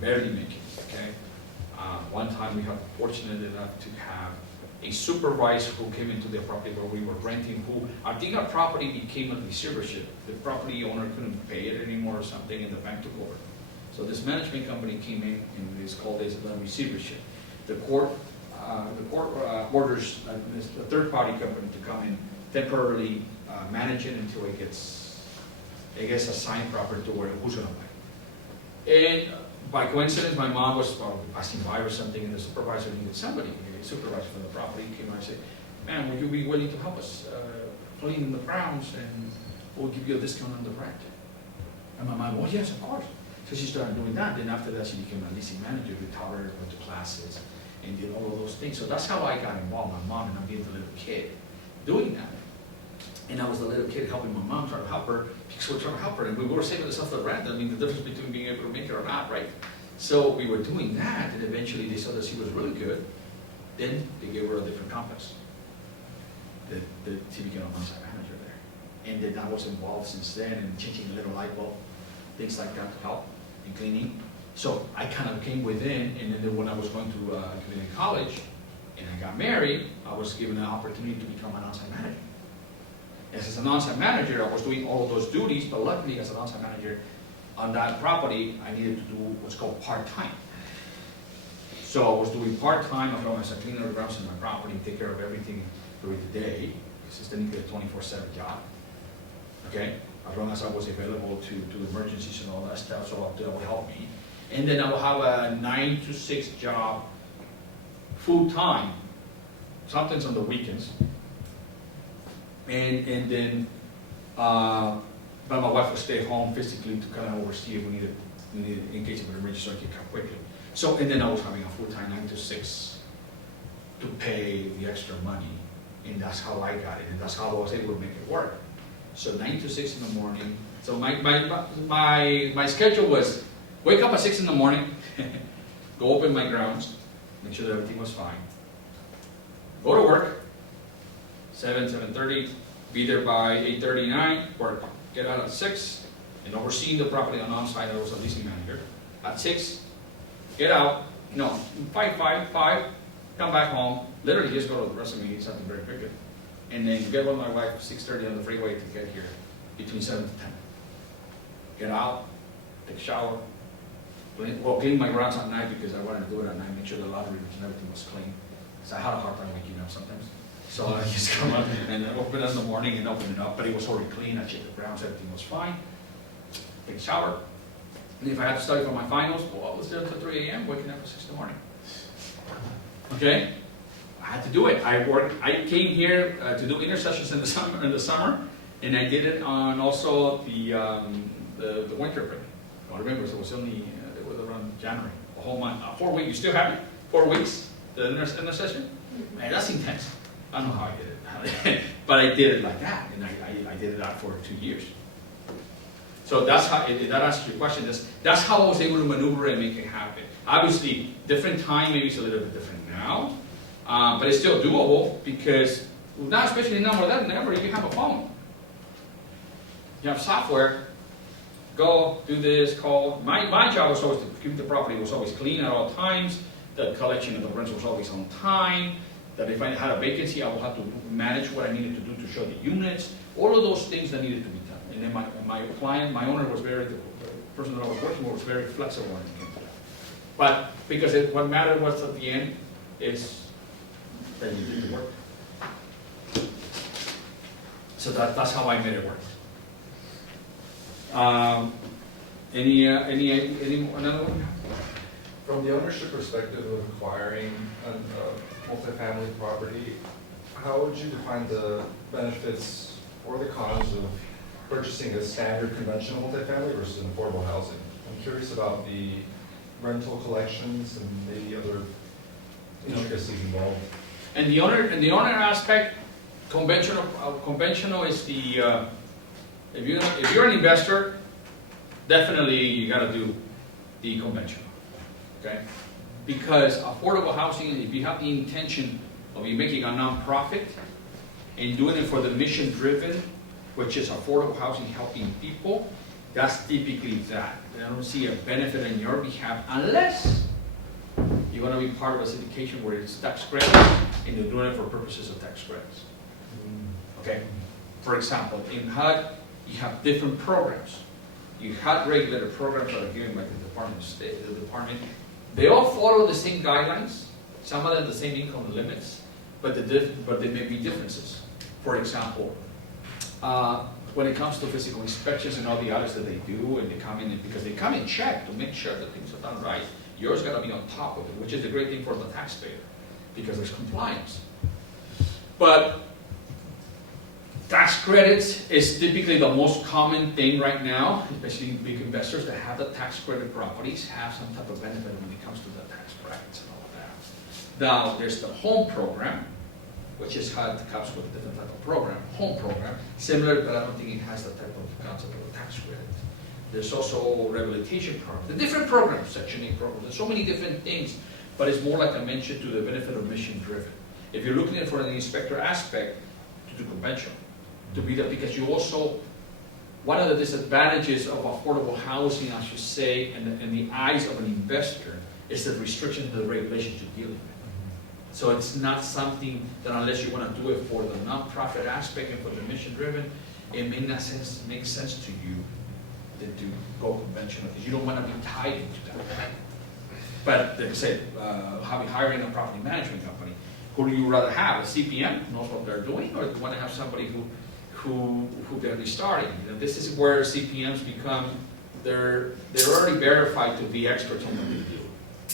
barely making it. Okay. One time we were fortunate enough to have a supervisor who came into the property where we were renting. Who I think our property became a receivership. The property owner couldn't pay it anymore or something, and the bank took over. So this management company came in, and it's called a receivership. The court orders a third-party company to come in, temporarily manage it until it gets assigned property to where who's going to buy. And by coincidence, my mom was passing by or something, and the supervisor needed somebody, a supervisor from the property, came and I said, "Man, would you be willing to help us clean the grounds, and we'll give you a discount on the rent?" And my mom, "Well, yes, of course." So she started doing that. Then after that, she became a leasing manager. We taught her, went to classes, and did all of those things. So that's how I got involved. My mom and I being the little kid doing that. And I was the little kid helping my mom, trying to help her, because we were trying to help her. And we were saving ourselves the rent. I mean, the difference between being able to make it or not, right? So we were doing that, and eventually they saw that she was really good. Then they gave her a different complex. She became an on-site manager there. And then I was involved since then in changing a little light bulb, things like that to help in cleaning. So I kind of came within, and then when I was going to community college and I got married, I was given an opportunity to become an on-site manager. As an on-site manager, I was doing all of those duties, but luckily as an on-site manager on that property, I needed to do what's called part-time. So I was doing part-time as long as I clean the grounds in my property, take care of everything during the day, because it's technically a 24/7 job. Okay? As long as I was available to emergencies and all that stuff, so that would help me. And then I will have a 9 to 6 job, full-time, sometimes on the weekends. And then, but my wife would stay home physically to kind of oversee if we needed in case of an emergency, so I could come quickly. So, and then I was having a full-time 9 to 6 to pay the extra money, and that's how I got it, and that's how I was able to make it work. So 9 to 6 in the morning. So my schedule was wake up at 6 in the morning, go open my grounds, make sure that everything was fine, go to work, 7:30, be there by 8:39, work, get out at 6, and overseeing the property on-site. I was a leasing manager. At 6, get out, 5, come back home, literally just go to the restaurant and eat something very quickly. And then get with my wife 6:30 on the freeway to get here, between 7 to 10. Get out, take a shower, clean my grounds at night because I wanted to do it at night, make sure the laundry and everything was clean. Because I had a hard time waking up sometimes. So I just come up and open it in the morning and open it up, but it was already clean. I checked the grounds, everything was fine. Take a shower. And if I had to study for my finals, well, I was there until 3 a.m., waking up at 6 in the morning. Okay? I had to do it. I came here to do intersessions in the summer, and I did it on also the winter break. I remember it was only it was around January, a whole month, 4 weeks. You still have it? 4 weeks, the intersession? Man, that's intense. I don't know how I did it, but I did it like that, and I did that for 2 years. So that's how, that answers your question. That's how I was able to maneuver and make it happen. Obviously, different time, maybe it's a little bit different now, but it's still doable because now, especially now more than ever, you have a phone. You have software. Go, do this, call. My job was always to keep the property was always clean at all times. The collection of the rents was always on time. That if I had a vacancy, I would have to manage what I needed to do to show the units. All of those things that needed to be done. And then my client, my owner was the person that I was working with was very flexible when it came to that. But because what mattered was at the end is that you did the work. So that's how I made it work. Another one? From the ownership perspective of acquiring a multifamily property, how would you define the benefits or the cons of purchasing a standard conventional multifamily versus an affordable housing? I'm curious about the rental collections and maybe other intricacies involved. And the owner aspect, conventional is the if you're an investor, definitely you got to do the conventional, okay? Because affordable housing, if you have the intention of you making a nonprofit and doing it for the mission driven, which is affordable housing helping people, that's typically that. I don't see a benefit on your behalf unless you're going to be part of a syndication where it's tax credits and you're doing it for purposes of tax credits. Okay? For example, in HUD, you have different programs. You have regulated programs that are given by the Department of State, the department. They all follow the same guidelines, some of them the same income limits, but there may be differences. For example, when it comes to physical inspections and all the others that they do, and they come in because they come and check to make sure that things are done right, yours got to be on top of it, which is a great thing for the taxpayer because there's compliance. But tax credits is typically the most common thing right now, especially big investors that have the tax credit properties have some type of benefit when it comes to the tax brackets and all of that. Now, there's the home program, which is how it comes with a different type of program, home program, similar, but I don't think it has the type of concept of a tax credit. There's also rehabilitation programs, the different programs, Section 8 programs, there's so many different things but it's more like I mentioned, to the benefit of mission driven. If you're looking at it for an inspector aspect, to do conventional, to be that, because you also, one of the disadvantages of affordable housing, I should say, in the eyes of an investor, is the restriction to the regulations you're dealing with. So it's not something that, unless you want to do it for the nonprofit aspect and for the mission driven, it may not make sense to you to go conventional, because you don't want to be tied into that. But like I said, hiring a property management company, who do you rather have? A CPM, knows what they're doing, or do you want to have somebody who barely starting? You know, this is where CPMs become, they're already verified to be experts on what they do.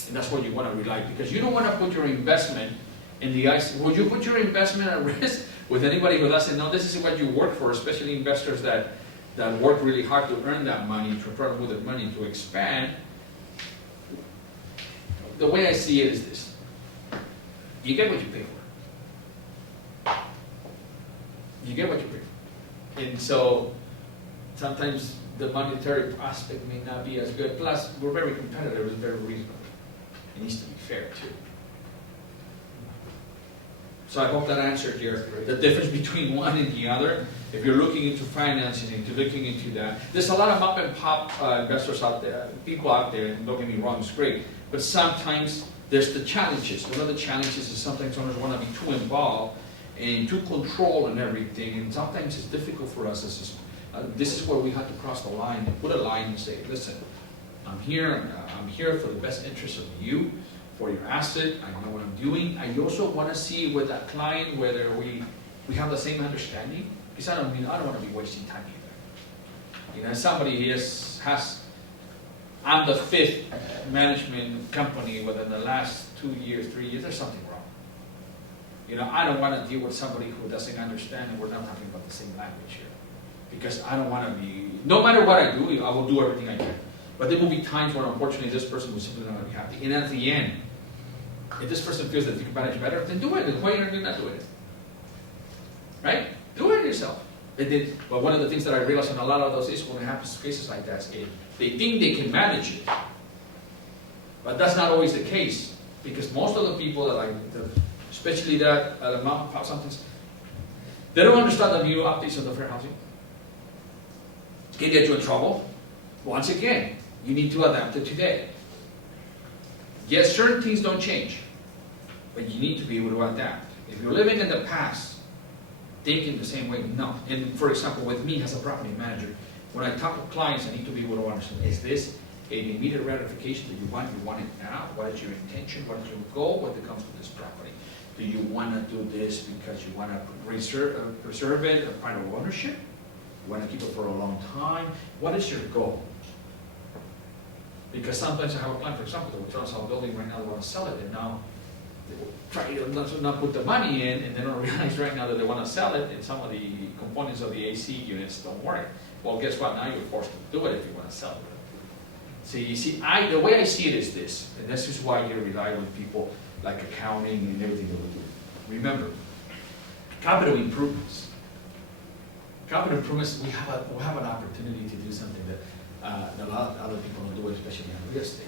And that's what you want to rely, because you don't want to put your investment in the ice. Would you put your investment at risk with anybody who doesn't know this is what you work for, especially investors that work really hard to earn that money, to try to move that money to expand? The way I see it is this: you get what you pay for. You get what you pay for. And so sometimes the monetary aspect may not be as good. Plus, we're very competitive, it's very reasonable. It needs to be fair too. So I hope that answered the difference between one and the other. If you're looking into financing, looking into that, there's a lot of mom and pop investors out there, people out there, and don't get me wrong, it's great. But sometimes there's the challenges. One of the challenges is sometimes owners want to be too involved and too control and everything, and sometimes it's difficult for us. This is where we have to cross the line and put a line and say, listen, I'm here for the best interest of you, for your asset. I know what I'm doing. I also want to see with that client whether we have the same understanding, because I don't want to be wasting time either. You know, somebody I'm the 5th management company within the last 2 years, 3 years. There's something wrong. You know, I don't want to deal with somebody who doesn't understand, and we're not talking about the same language here, because I don't want to be. No matter what I do, I will do everything I can. But there will be times where, unfortunately, this person will simply not going to be happy. And at the end, if this person feels that you can manage better, then do it. Then why are you not doing it? Right? Do it yourself. But one of the things that I realize in a lot of those is when it happens cases like that, they think they can manage it. But that's not always the case. Because most of the people that especially that mom and pop sometimes, they don't understand the new updates of the fair housing. It can get you in trouble. Once again, you need to adapt it today. Yes, certain things don't change, but you need to be able to adapt. If you're living in the past, thinking the same way, no. And for example, with me as a property manager, when I talk to clients, I need to be able to understand, is this an immediate ratification that you want? You want it now? What is your intention? What is your goal when it comes to this property? Do you want to do this because you want to preserve it, a part of ownership? You want to keep it for a long time? What is your goal? Because sometimes I have a client, for example, that will tell us our building right now, they want to sell it, and now they will try to not put the money in, and they don't realize right now that they want to sell it, and some of the components of the AC units don't work. Well, guess what? Now you're forced to do it if you want to sell it. So you see, the way I see it is this, and this is why you rely on people like accounting and everything that we do. Remember, capital improvements. Capital improvements, we have an opportunity to do something that a lot of other people don't do, especially in real estate.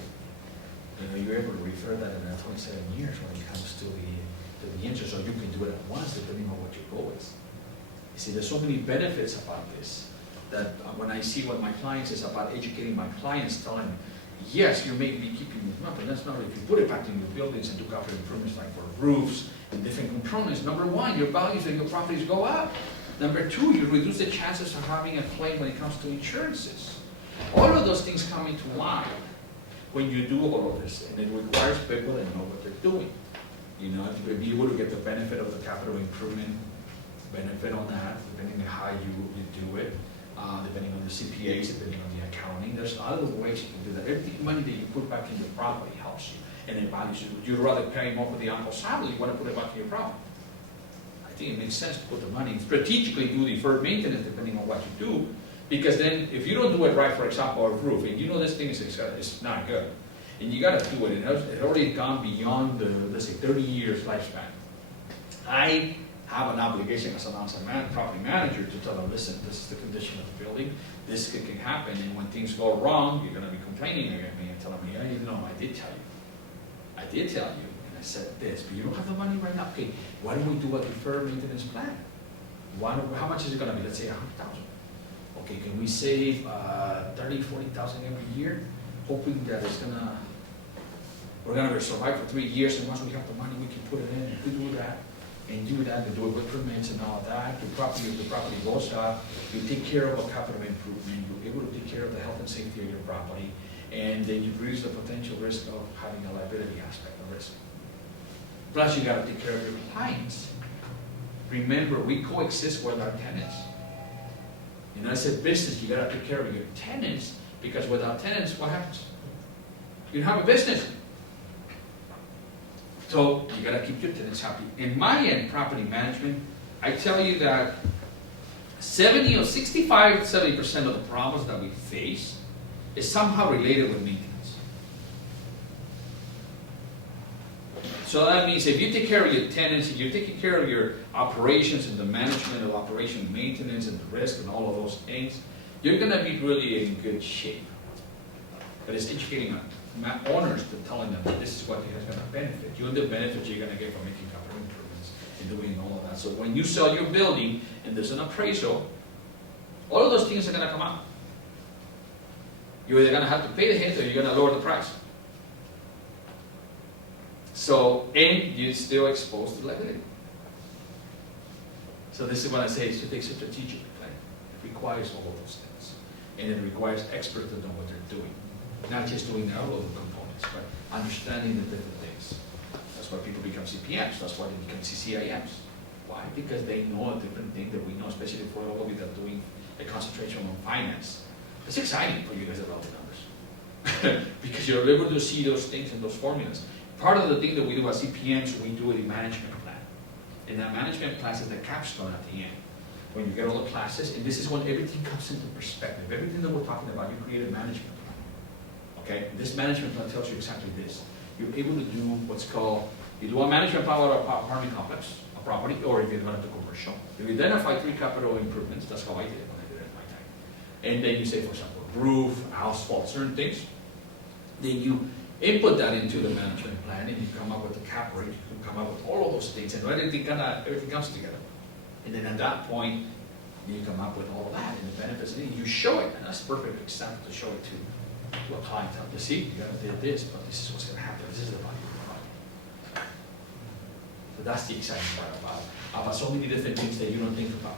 You know, you're able to refer that in 27 years when it comes to the interest, or you can do it at once depending on what your goal is. You see, there's so many benefits about this that when I see what my clients is about educating my clients, telling them, yes, you may be keeping this up, but that's not if you put it back in your buildings and do capital improvements like for roofs and different components. Number one, your values of your properties go up. Number two, you reduce the chances of having a claim when it comes to insurances. All of those things come into line when you do all of this, and it requires people that know what they're doing. You know, to be able to get the benefit of the capital improvement benefit on that, depending on how you do it, depending on the CPAs, depending on the accounting. There's other ways you can do that. Every money that you put back in your property helps you, and it values you. Would you rather pay more for the uncle's salary? You want to put it back in your property. I think it makes sense to put the money, strategically do deferred maintenance depending on what you do. Because then, if you don't do it right, for example, a roof, and you know this thing is not good, and you got to do it, and it's already gone beyond the, let's say, 30 years lifespan. I have an obligation as a property manager to tell them, listen, this is the condition of the building, this can happen, and when things go wrong, you're going to be complaining against me and telling me, yeah, you know, I did tell you. I did tell you, and I said this, but you don't have the money right now. Okay, why don't we do a deferred maintenance plan? How much is it gonna be? Let's say 100,000. Okay, can we save 30, 40,000 every year, hoping that we're gonna survive for 3 years, and once we have the money, we can put it in, and we do that, and do it with permits and all that. If the property goes up, you take care of a capital improvement, you're able to take care of the health and safety of your property, and then you reduce the potential risk of having a liability aspect of risk. Plus, you gotta take care of your clients. Remember, we coexist with our tenants. You know, I said business, you gotta take care of your tenants, because without tenants, what happens? You don't have a business. So you gotta keep your tenants happy. In my end, property management, I tell you that 65 to 70% of the problems that we face is somehow related with maintenance. So that means if you take care of your tenants, if you're taking care of your operations and the management of operation and maintenance and the risk and all of those things, you're gonna be really in good shape. But it's educating owners to telling them that this is what is gonna benefit you, and the benefits you're gonna get from making capital improvements and doing all of that. So when you sell your building and there's an appraisal, all of those things are gonna come out. You're either gonna have to pay the hit or you're gonna lower the price. So, and you're still exposed to liability. So this is what I say, is to take a strategic plan. It requires all of those things. And it requires experts to know what they're doing. Not just doing the outload components, but understanding the different things. That's why people become CPMs, that's why they become CCIMs. Why? Because they know a different thing that we know, especially for all of you that are doing a concentration on finance. It's exciting for you guys about the numbers. Because you're able to see those things and those formulas. Part of the thing that we do as CPMs, we do a management plan. And that management plan is the capstone at the end. When you get all the classes, and this is when everything comes into perspective. Everything that we're talking about, you create a management plan. Okay? This management plan tells you exactly this. You're able to do what's called, you do a management plan with an apartment complex, a property, or if you're going to do commercial. You identify 3 capital improvements, that's how I did it when I did it at my time. And then you say, for example, roof, asphalt, certain things. Then you input that into the management plan, and you come up with the cap rate, you can come up with all of those things, and everything comes together. And then at that point, you come up with all of that, and the benefits, and you show it, and that's a perfect example to show it to a client. You see, you gotta do this, but this is what's gonna happen, this is the value of the property. So that's the exciting part about so many different things that you don't think about.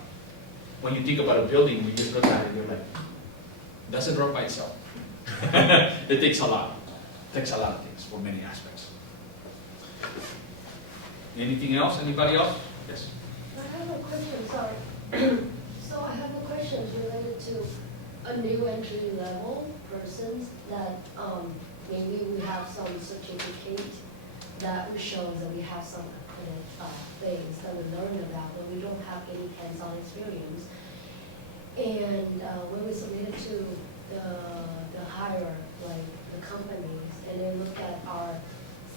When you think about a building, you just look at it, you're like, it doesn't run by itself. It takes a lot. Takes a lot of things for many aspects. Anything else? Anybody else? Yes. I have a question, sorry. So I have a question related to a new entry level persons that maybe we have some certificate that shows that we have some things that we learned about, but we don't have any hands-on experience. And when we submitted to the hire, like the companies, and then look at our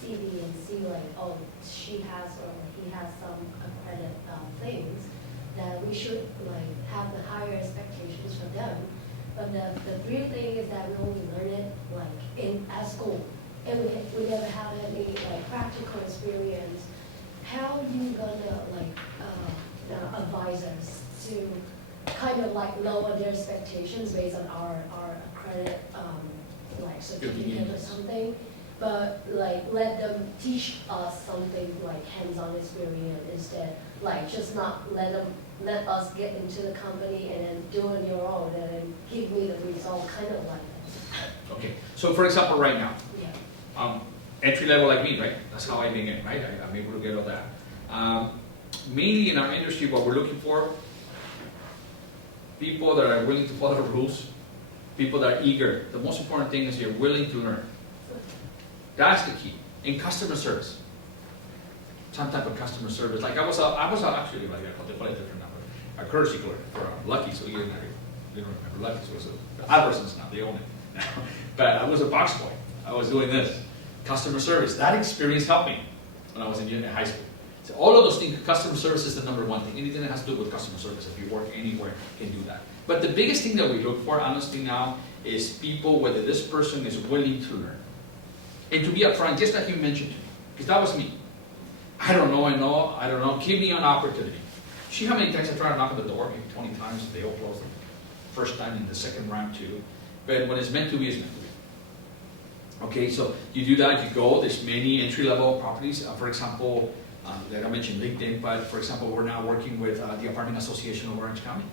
CV and see like, oh, she has or he has some credit things, that we should like have the higher expectations for them. But the real thing is that we only learn it like at school, and we never have any like practical experience. How are you gonna like advise us to kind of like lower their expectations based on our credit like certificate or something, but like let them teach us something like hands-on experience instead, like just not let us get into the company and then do it on your own and then give me the result, kind of like that. Okay, so for example, right now, Yeah. Entry level like me, right? That's how I begin, right? I'm able to get all that. Mainly in our industry, what we're looking for, people that are willing to follow the rules, people that are eager. The most important thing is you're willing to learn. That's the key. In customer service, some type of customer service. Like I was actually like a different number, a courtesy clerk for Lucky. So you don't remember Lucky was Albertsons now. They own it now. But I was a box boy. I was doing this customer service. That experience helped me when I was in high school. So all of those things, customer service is the number one thing. Anything that has to do with customer service, if you work anywhere, can do that. But the biggest thing that we look for, honestly, now, is people, whether this person is willing to learn. And to be upfront, just like you mentioned to me, because that was me. I don't know, give me an opportunity. See how many times I try to knock on the door, maybe 20 times, they all close the first time and the second round too. But when it's meant to be, it's meant to be. Okay, so you do that, you go, there's many entry-level properties. For example, like I mentioned LinkedIn, but for example, we're now working with the Apartment Association of Orange County.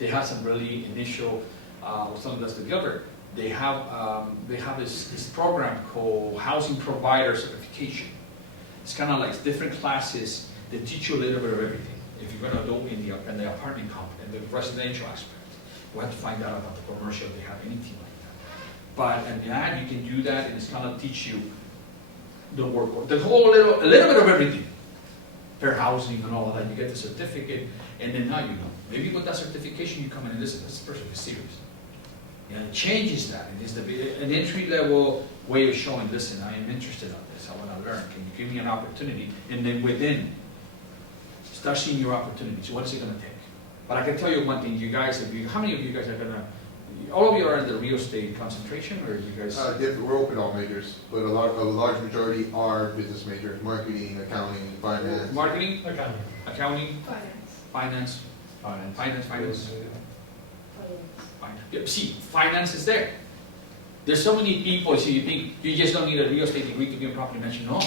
They have some really initial, some of that's together. They have this program called Housing Provider Certification. It's kind of like different classes that teach you a little bit of everything. If you're going to do in the apartment company, and the residential aspect, we have to find out about the commercial, if they have anything like that. But and that you can do that, and it's going to teach you the work, the whole a little bit of everything, fair housing and all of that. You get the certificate, and then now you know. Maybe with that certification, you come in and listen. This person is serious. And it changes that. It is an entry-level way of showing, listen, I am interested in this. I want to learn. Can you give me an opportunity? And then within, start seeing your opportunities. What is it going to take? But I can tell you one thing. You guys, how many of you guys are going to, all of you are in the real estate concentration, or you guys? We're open all majors, but a large majority are business majors, marketing, accounting, finance. Marketing? Accounting. Finance? Finance. Finance. Yeah, see, finance is there. There's so many people, so you think you just don't need a real estate degree to be a property manager. No.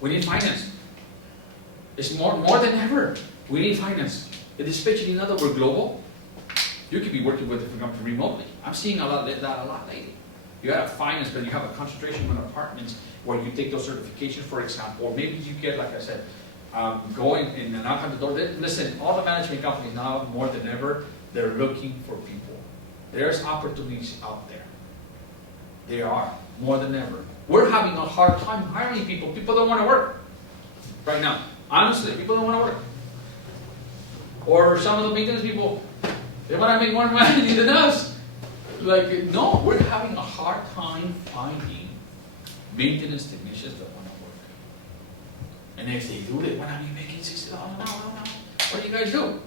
We need finance. It's more than ever. We need finance. And especially now that we're global, you could be working with different companies remotely. I'm seeing a lot lately. You have finance, but you have a concentration on apartments where you take those certifications, for example, or maybe you get, like I said, going and knock on the door. Listen, all the management companies now, more than ever, they're looking for people. There's opportunities out there. They are, more than ever. We're having a hard time hiring people. People don't want to work right now. Honestly, people don't want to work. Or some of the maintenance people, they want to make more money than us. Like, no, we're having a hard time finding maintenance technicians that want to work. And if they do, they want to be making $60. No. What do you guys do?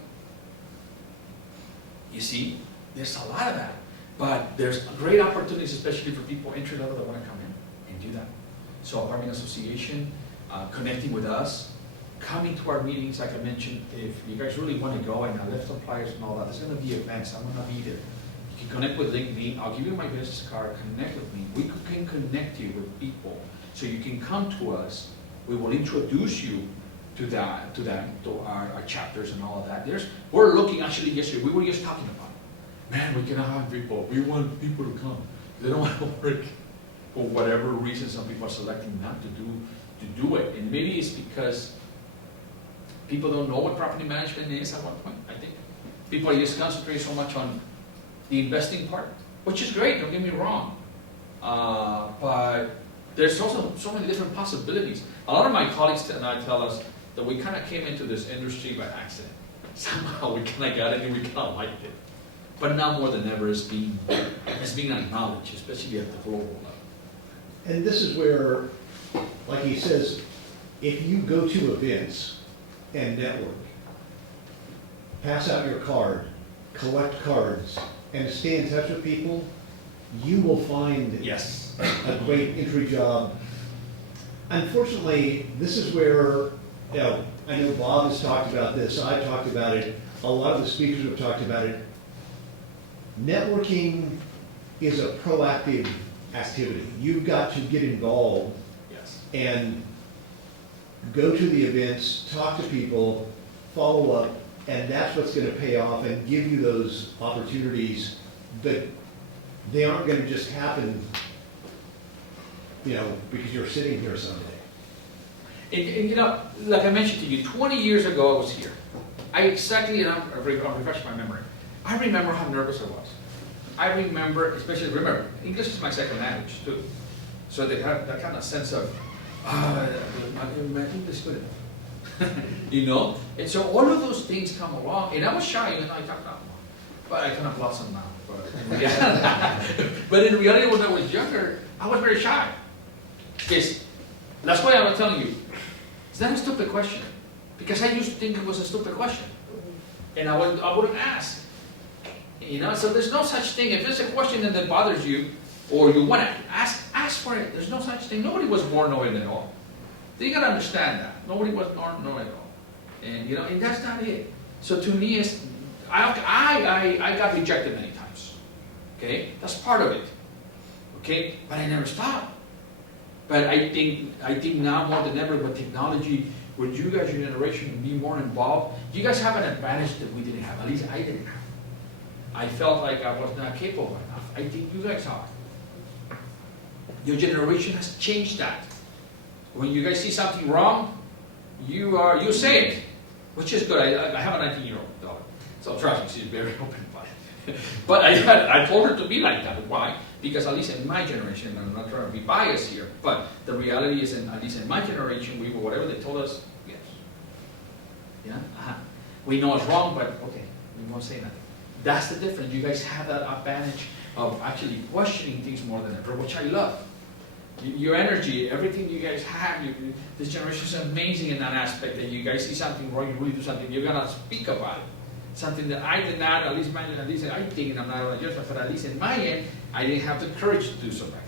You see, there's a lot of that. But there's great opportunities, especially for people entry level that want to come in and do that. So Apartment Association, connecting with us, coming to our meetings, like I mentioned, if you guys really want to go, and I left some flyers and all that, there's going to be events, I'm going to be there. You can connect with LinkedIn, I'll give you my business card, connect with me. We can connect you with people. So you can come to us, we will introduce you to our chapters and all of that. We're looking, actually yesterday, we were just talking about it. Man, we cannot have people, we want people to come. They don't want to work. For whatever reason, some people are selecting not to do it. And maybe it's because people don't know what property management is at one point, I think. People are just concentrating so much on the investing part, which is great, don't get me wrong. But there's also so many different possibilities. A lot of my colleagues and I tell us that we kind of came into this industry by accident. Somehow we kind of got it and we kind of liked it. But now more than ever, it's being acknowledged, especially at the global level. And this is where, like he says, if you go to events and network, pass out your card, collect cards, and stay in touch with people, you will find Yes. a great entry job. Unfortunately, this is where, I know Bob has talked about this, I talked about it, a lot of the speakers have talked about it. Networking is a proactive activity. You've got to get involved Yes. and go to the events, talk to people, follow up, and that's what's going to pay off and give you those opportunities. But they aren't going to just happen, because you're sitting here someday. And like I mentioned to you, 20 years ago I was here. I'll refresh my memory. I remember how nervous I was. I remember, English is my second language too. So they have that kind of sense of, my English is good enough. And so all of those things come along, and I was shy, and I talked about, but I kind of blossomed now. But in reality, when I was younger, I was very shy. Because that's why I was telling you, it's not a stupid question. Because I used to think it was a stupid question. And I wouldn't ask. So there's no such thing. If there's a question that bothers you, or you want to ask ask for it. There's no such thing. Nobody was born knowing it all. You gotta understand that. Nobody was born knowing it all. And you know, and that's not it. So to me, I got rejected many times. Okay, that's part of it. Okay, but I never stopped. But I think now more than ever with technology, with you guys, your generation, be more involved. You guys have an advantage that we didn't have. At least I didn't have. I felt like I was not capable enough. I think you guys are. Your generation has changed that. When you guys see something wrong, you say it, which is good. I have a 19-year-old daughter, so trust me, she's very open about it. But I told her to be like that. Why? Because at least in my generation, and I'm not trying to be biased here, but the reality is, at least in my generation, we were whatever they told us, yes. Yeah, we know it's wrong, but okay, we won't say nothing. That's the difference. You guys have that advantage of actually questioning things more than ever, which I love. Your energy, everything you guys have, this generation is amazing in that aspect, that you guys see something wrong, you really do something, you're going to speak about it. Something that I did not, at least I think, and I'm not a judgment, but at least in my end, I didn't have the courage to do so back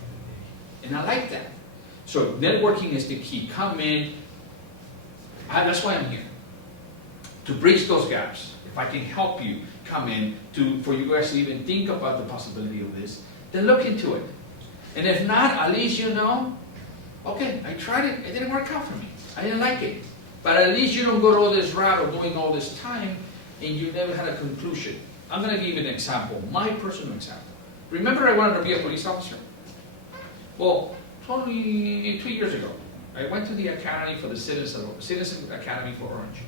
in the day. And I like that. So networking is the key. Come in, that's why I'm here. To bridge those gaps. If I can help you come in, for you guys to even think about the possibility of this, then look into it. And if not, at least you know, okay, I tried it, it didn't work out for me. I didn't like it. But at least you don't go to all this route of doing all this time and you never had a conclusion. I'm going to give you an example, my personal example. Remember I wanted to be a police officer? Well, 2 years ago, I went to the academy for the Citizen Academy for Orange,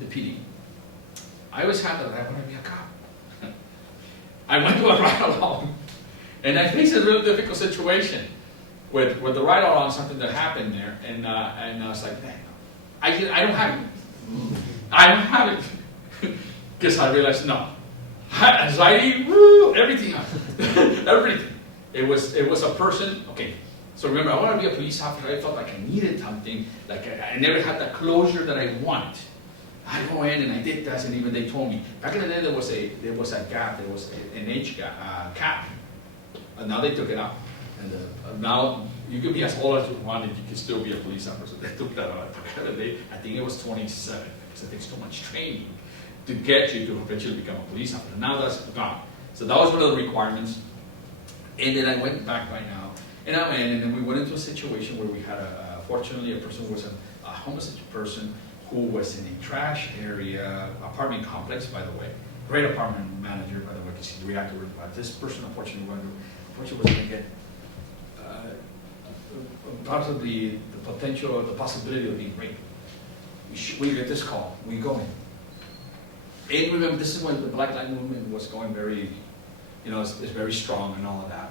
the PD. I always had that I want to be a cop. I went to a ride-along. And I faced a real difficult situation with the ride-along, something that happened there, and I was like, man, I don't have it. I don't have it. Because I realized, no. Anxiety, woo, everything. Everything. It was a person, okay. So remember, I want to be a police officer. I felt like I needed something. Like I never had the closure that I want. I go in and I did this, and even they told me. Back in the day, there was a gap. There was an age cap. And now they took it out. And now you could be as old as you wanted, you could still be a police officer. They took that out. I think it was 27, because it takes too much training to get you to eventually become a police officer. Now that's gone. So that was one of the requirements. And then I went back by now. And I went, and then we went into a situation where we had, fortunately, a person who was a homeless person who was in a trash area, apartment complex, by the way. Great apartment manager, by the way, because he reacted with this person, unfortunately, was going to get possibly the potential or the possibility of being raped. We get this call, we go in. And remember, this is when the Black Lives Movement was going very, it's very strong and all of that.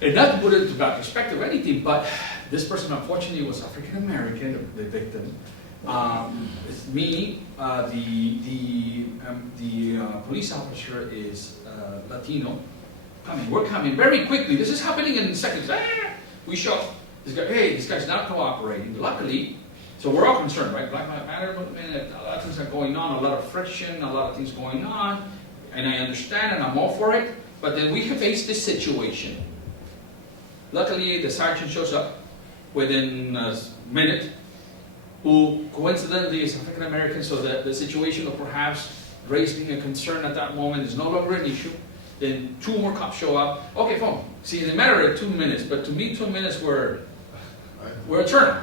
And not to put it into bad perspective or anything, but this person unfortunately was African American, the victim. It's me, the police officer is Latino. We're coming very quickly. This is happening in seconds. We show this guy, hey, this guy's not cooperating. Luckily, so we're all concerned, right? Black Lives Matter movement, a lot of things are going on, a lot of friction, a lot of things going on, and I understand and I'm all for it, but then we have faced this situation. Luckily, the sergeant shows up within a minute, who coincidentally is African American, so that the situation of perhaps race being a concern at that moment is no longer an issue. Then 2 more cops show up. Okay, fine. See, it mattered at 2 minutes, but to me, 2 minutes were a turn.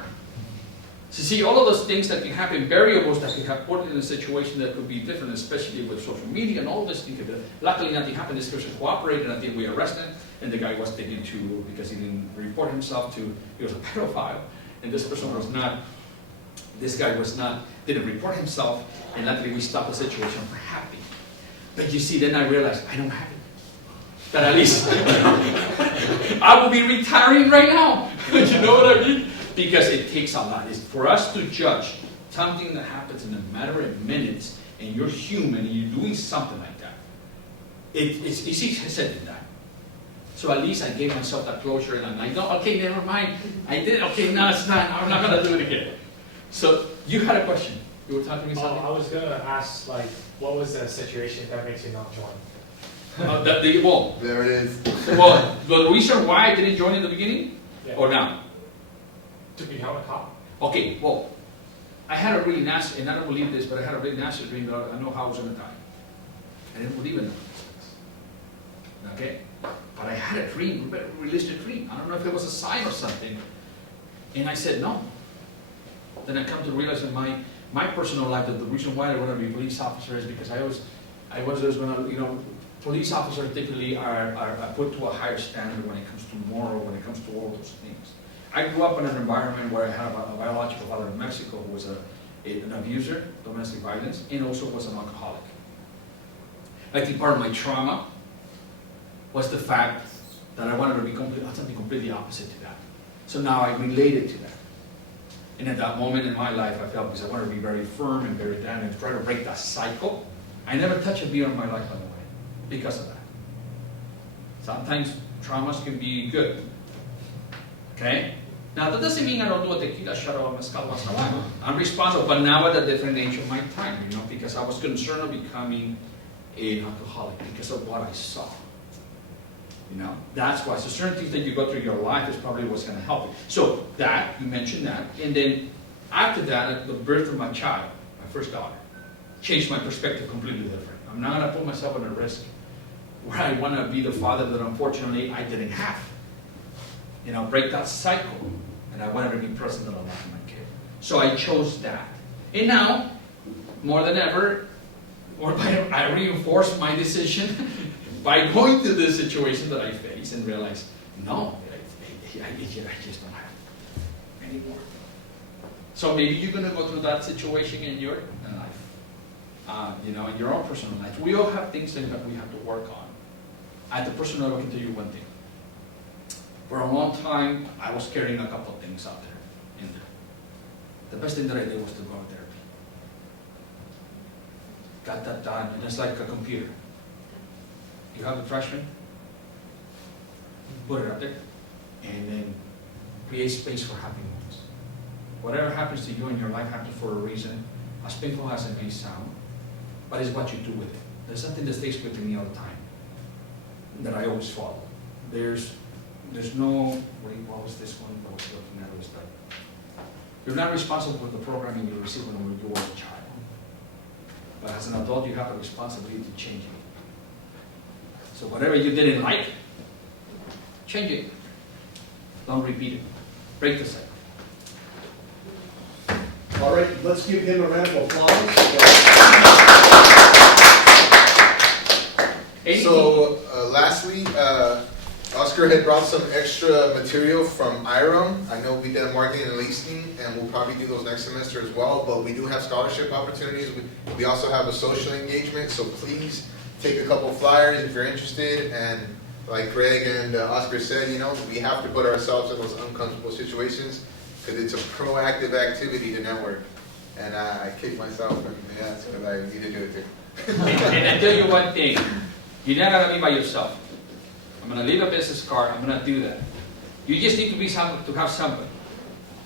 So see, all of those things that can happen, variables that can have put in a situation that could be different, especially with social media and all this thing. Luckily, nothing happened. This person cooperated, and I think we arrested him, and the guy was taken to, because he didn't report himself to, he was a pedophile, and this person was not, this guy was not, didn't report himself, and luckily we stopped the situation. We're happy. But you see, then I realized, I don't have it. But at least, I will be retiring right now. You know what I mean? Because it takes a lot. It's for us to judge something that happens in a matter of minutes, and you're human, and you're doing something like that. It's easy said than that. So at least I gave myself that closure, and I'm like, no, okay, never mind. I did, okay, no, it's not. I'm not going to do it again. So you had a question. You were talking to me something? I was going to ask, like, what was the situation that makes you not join? Well, There it is. well, the reason why I didn't join in the beginning, Yeah. or now? To become a cop. Okay, well, I had a really nasty, and I don't believe this, but I had a really nasty dream that I know how I was gonna die. I didn't believe in it. Okay? But I had a dream, a realistic dream. I don't know if it was a sign or something. And I said no. Then I come to realize in my personal life that the reason why I want to be a police officer is because I was always going to, police officers typically are put to a higher standard when it comes to moral, when it comes to all those things. I grew up in an environment where I had a biological father in Mexico who was an abuser, domestic violence, and also was an alcoholic. I think part of my trauma was the fact that I wanted to be something completely opposite to that. So now I related to that. And at that moment in my life, I felt, because I wanted to be very firm and very down and try to break that cycle. I never touched a beer in my life, by the way, because of that. Sometimes traumas can be good. Okay? Now, that doesn't mean I don't do a tequila shot or a mezcal once in a while. I'm responsible, but now at a different age of my time, because I was concerned of becoming an alcoholic because of what I saw. That's why. So certain things that you go through your life is probably what's going to help you. So that, you mentioned that. And then after that, the birth of my child, my first daughter, changed my perspective completely different. I'm not going to put myself in a risk where I want to be the father that unfortunately I didn't have. Break that cycle. And I wanted to be present in the life of my kid. So I chose that. And now, more than ever, I reinforced my decision by going to this situation that I face and realize, no, I just don't have it anymore. So maybe you're going to go through that situation in your life, in your own personal life. We all have things that we have to work on. At the personal level, I can tell you one thing. For a long time, I was carrying a couple of things out there, in there. The best thing that I did was to go to therapy. Got that done, and it's like a computer. You have the trash bin, put it up there, and then create space for happy moments. Whatever happens to you in your life happens for a reason, as painful as it may sound, but it's what you do with it. There's something that stays with me all the time, that I always follow. There's no, what was this one? I was looking at it, was like, you're not responsible for the programming you receive when you were a child. But as an adult, you have a responsibility to change it. So whatever you didn't like, change it. Don't repeat it. Break the cycle. All right, let's give him a round of applause. So, lastly, Oscar had brought some extra material from IROM. I know we did marketing and leasing, and we'll probably do those next semester as well, but we do have scholarship opportunities. We also have a social engagement, so please take a couple flyers if you're interested. And like Greg and Oscar said, we have to put ourselves in those uncomfortable situations because it's a proactive activity to network. And I kick myself in the ass because I need to do it too. And I tell you one thing, you're not going to be by yourself. I'm going to leave a business card, I'm going to do that. You just need to have somebody.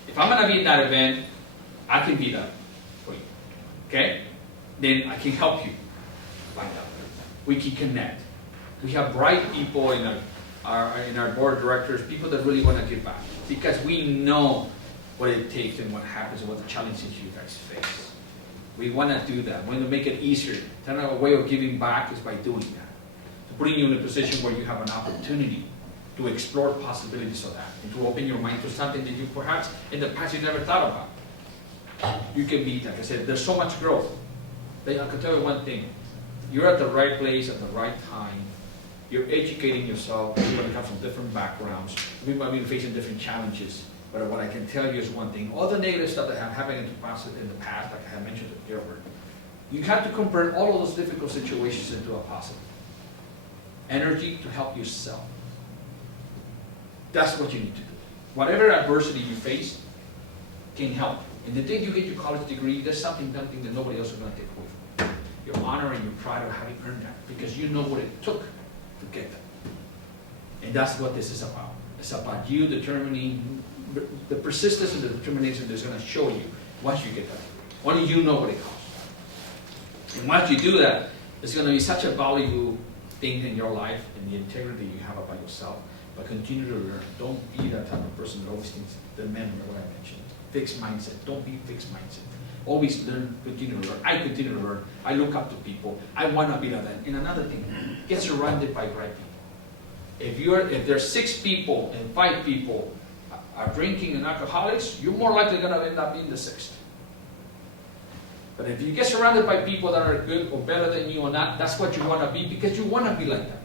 If I'm going to be in that event, I can be that for you. Okay? Then I can help you find out. We can connect. We have bright people in our board of directors, people that really want to give back. Because we know what it takes and what happens and what the challenges you guys face. We want to do that. We want to make it easier. A way of giving back is by doing that. Putting you in a position where you have an opportunity to explore possibilities of that and to open your mind to something that you perhaps in the past you never thought about. You can be, like I said, there's so much growth. I can tell you one thing. You're at the right place at the right time. You're educating yourself. You're going to come from different backgrounds. We might be facing different challenges. But what I can tell you is one thing. All the negative stuff that have happened in the past, like I have mentioned earlier, you have to convert all of those difficult situations into a positive. Energy to help yourself. That's what you need to do. Whatever adversity you face can help. And the day you get your college degree, there's something that nobody else is going to take away from you. Your honor and your pride of having earned that. Because you know what it took to get that. And that's what this is about. It's about you determining the persistence and the determination that's going to show you once you get that degree. Only you know what it costs. And once you do that, it's going to be such a value thing in your life and the integrity you have about yourself, but continue to learn. Don't be that type of person that always thinks, the man, what I mentioned, fixed mindset. Don't be fixed mindset. Always learn, continue to learn. I continue to learn. I look up to people. I want to be like that. And another thing, get surrounded by great people. If there's 6 people and 5 people are drinking and alcoholics, you're more likely going to end up being the 6th. But if you get surrounded by people that are good or better than you or not, that's what you want to be, because you want to be like that.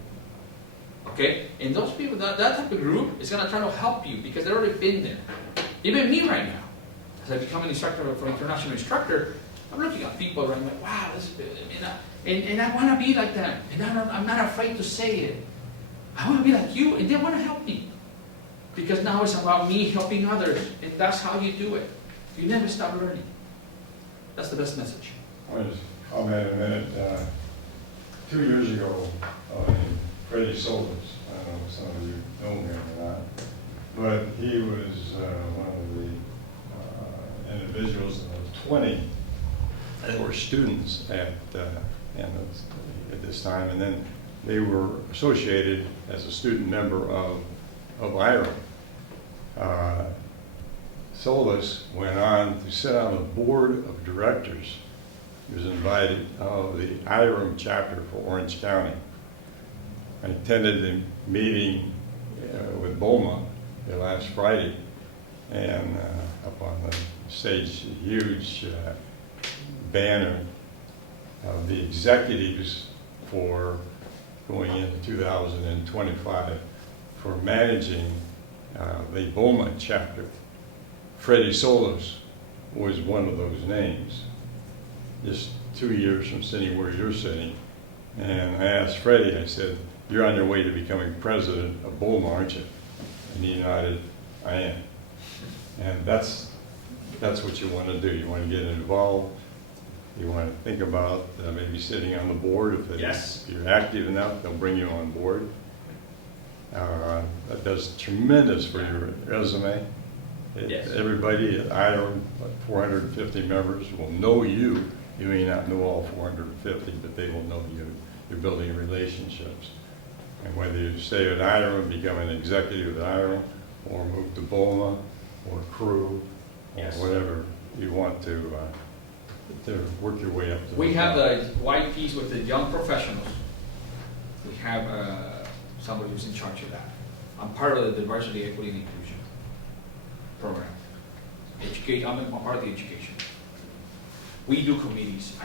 Okay? And those people, that type of group is going to try to help you because they've already been there. Even me right now, as I become an instructor for international instructor, I'm looking at people and I'm like, wow, this is good. And I want to be like them. And I'm not afraid to say it. I want to be like you, and they want to help me. Because now it's about me helping others, and that's how you do it. You never stop learning. That's the best message. I'll just comment a minute. 2 years ago, Freddie Solis, I don't know if some of you know him or not, but he was one of the individuals that was 20 that were students at this time, and then they were associated as a student member of IRA. Solis went on to sit on the board of directors. He was invited of the IRM chapter for Orange County. I attended a meeting with BOMA last Friday, and up on the stage, a huge banner of the executives for going into 2025 for managing the BOMA chapter. Freddie Solis was one of those names, just 2 years from sitting where you're sitting. And I asked Freddie, I said, you're on your way to becoming president of BOMA, aren't you? And he nodded, I am. And that's what you want to do. You want to get involved. You want to think about maybe sitting on the board. If you're active enough, they'll bring you on board. That does tremendous for your resume. Yes. Everybody at IRM, 450 members, will know you. You may not know all 450, but they will know you. You're building relationships. And whether you stay at IRM, become an executive at IRM, or move to BOMA, or crew, or whatever you want to work your way up to. We have the white piece with the young professionals. We have somebody who's in charge of that. I'm part of the diversity, equity, and inclusion program. I'm part of the education. We do committees.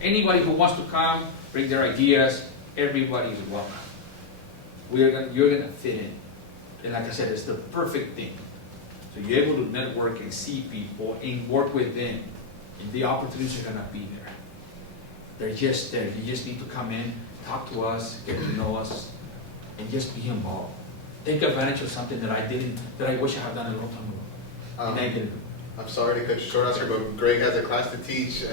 Anybody who wants to come, bring their ideas, everybody is welcome. You're gonna fit in. And like I said, it's the perfect thing. So you're able to network and see people and work with them. And the opportunities are gonna be there. They're just there. You just need to come in, talk to us, get to know us, and just be involved. Take advantage of something that I wish I had done a long time ago. And I didn't. I'm sorry to cut you short, Oscar, but Greg has a class to teach.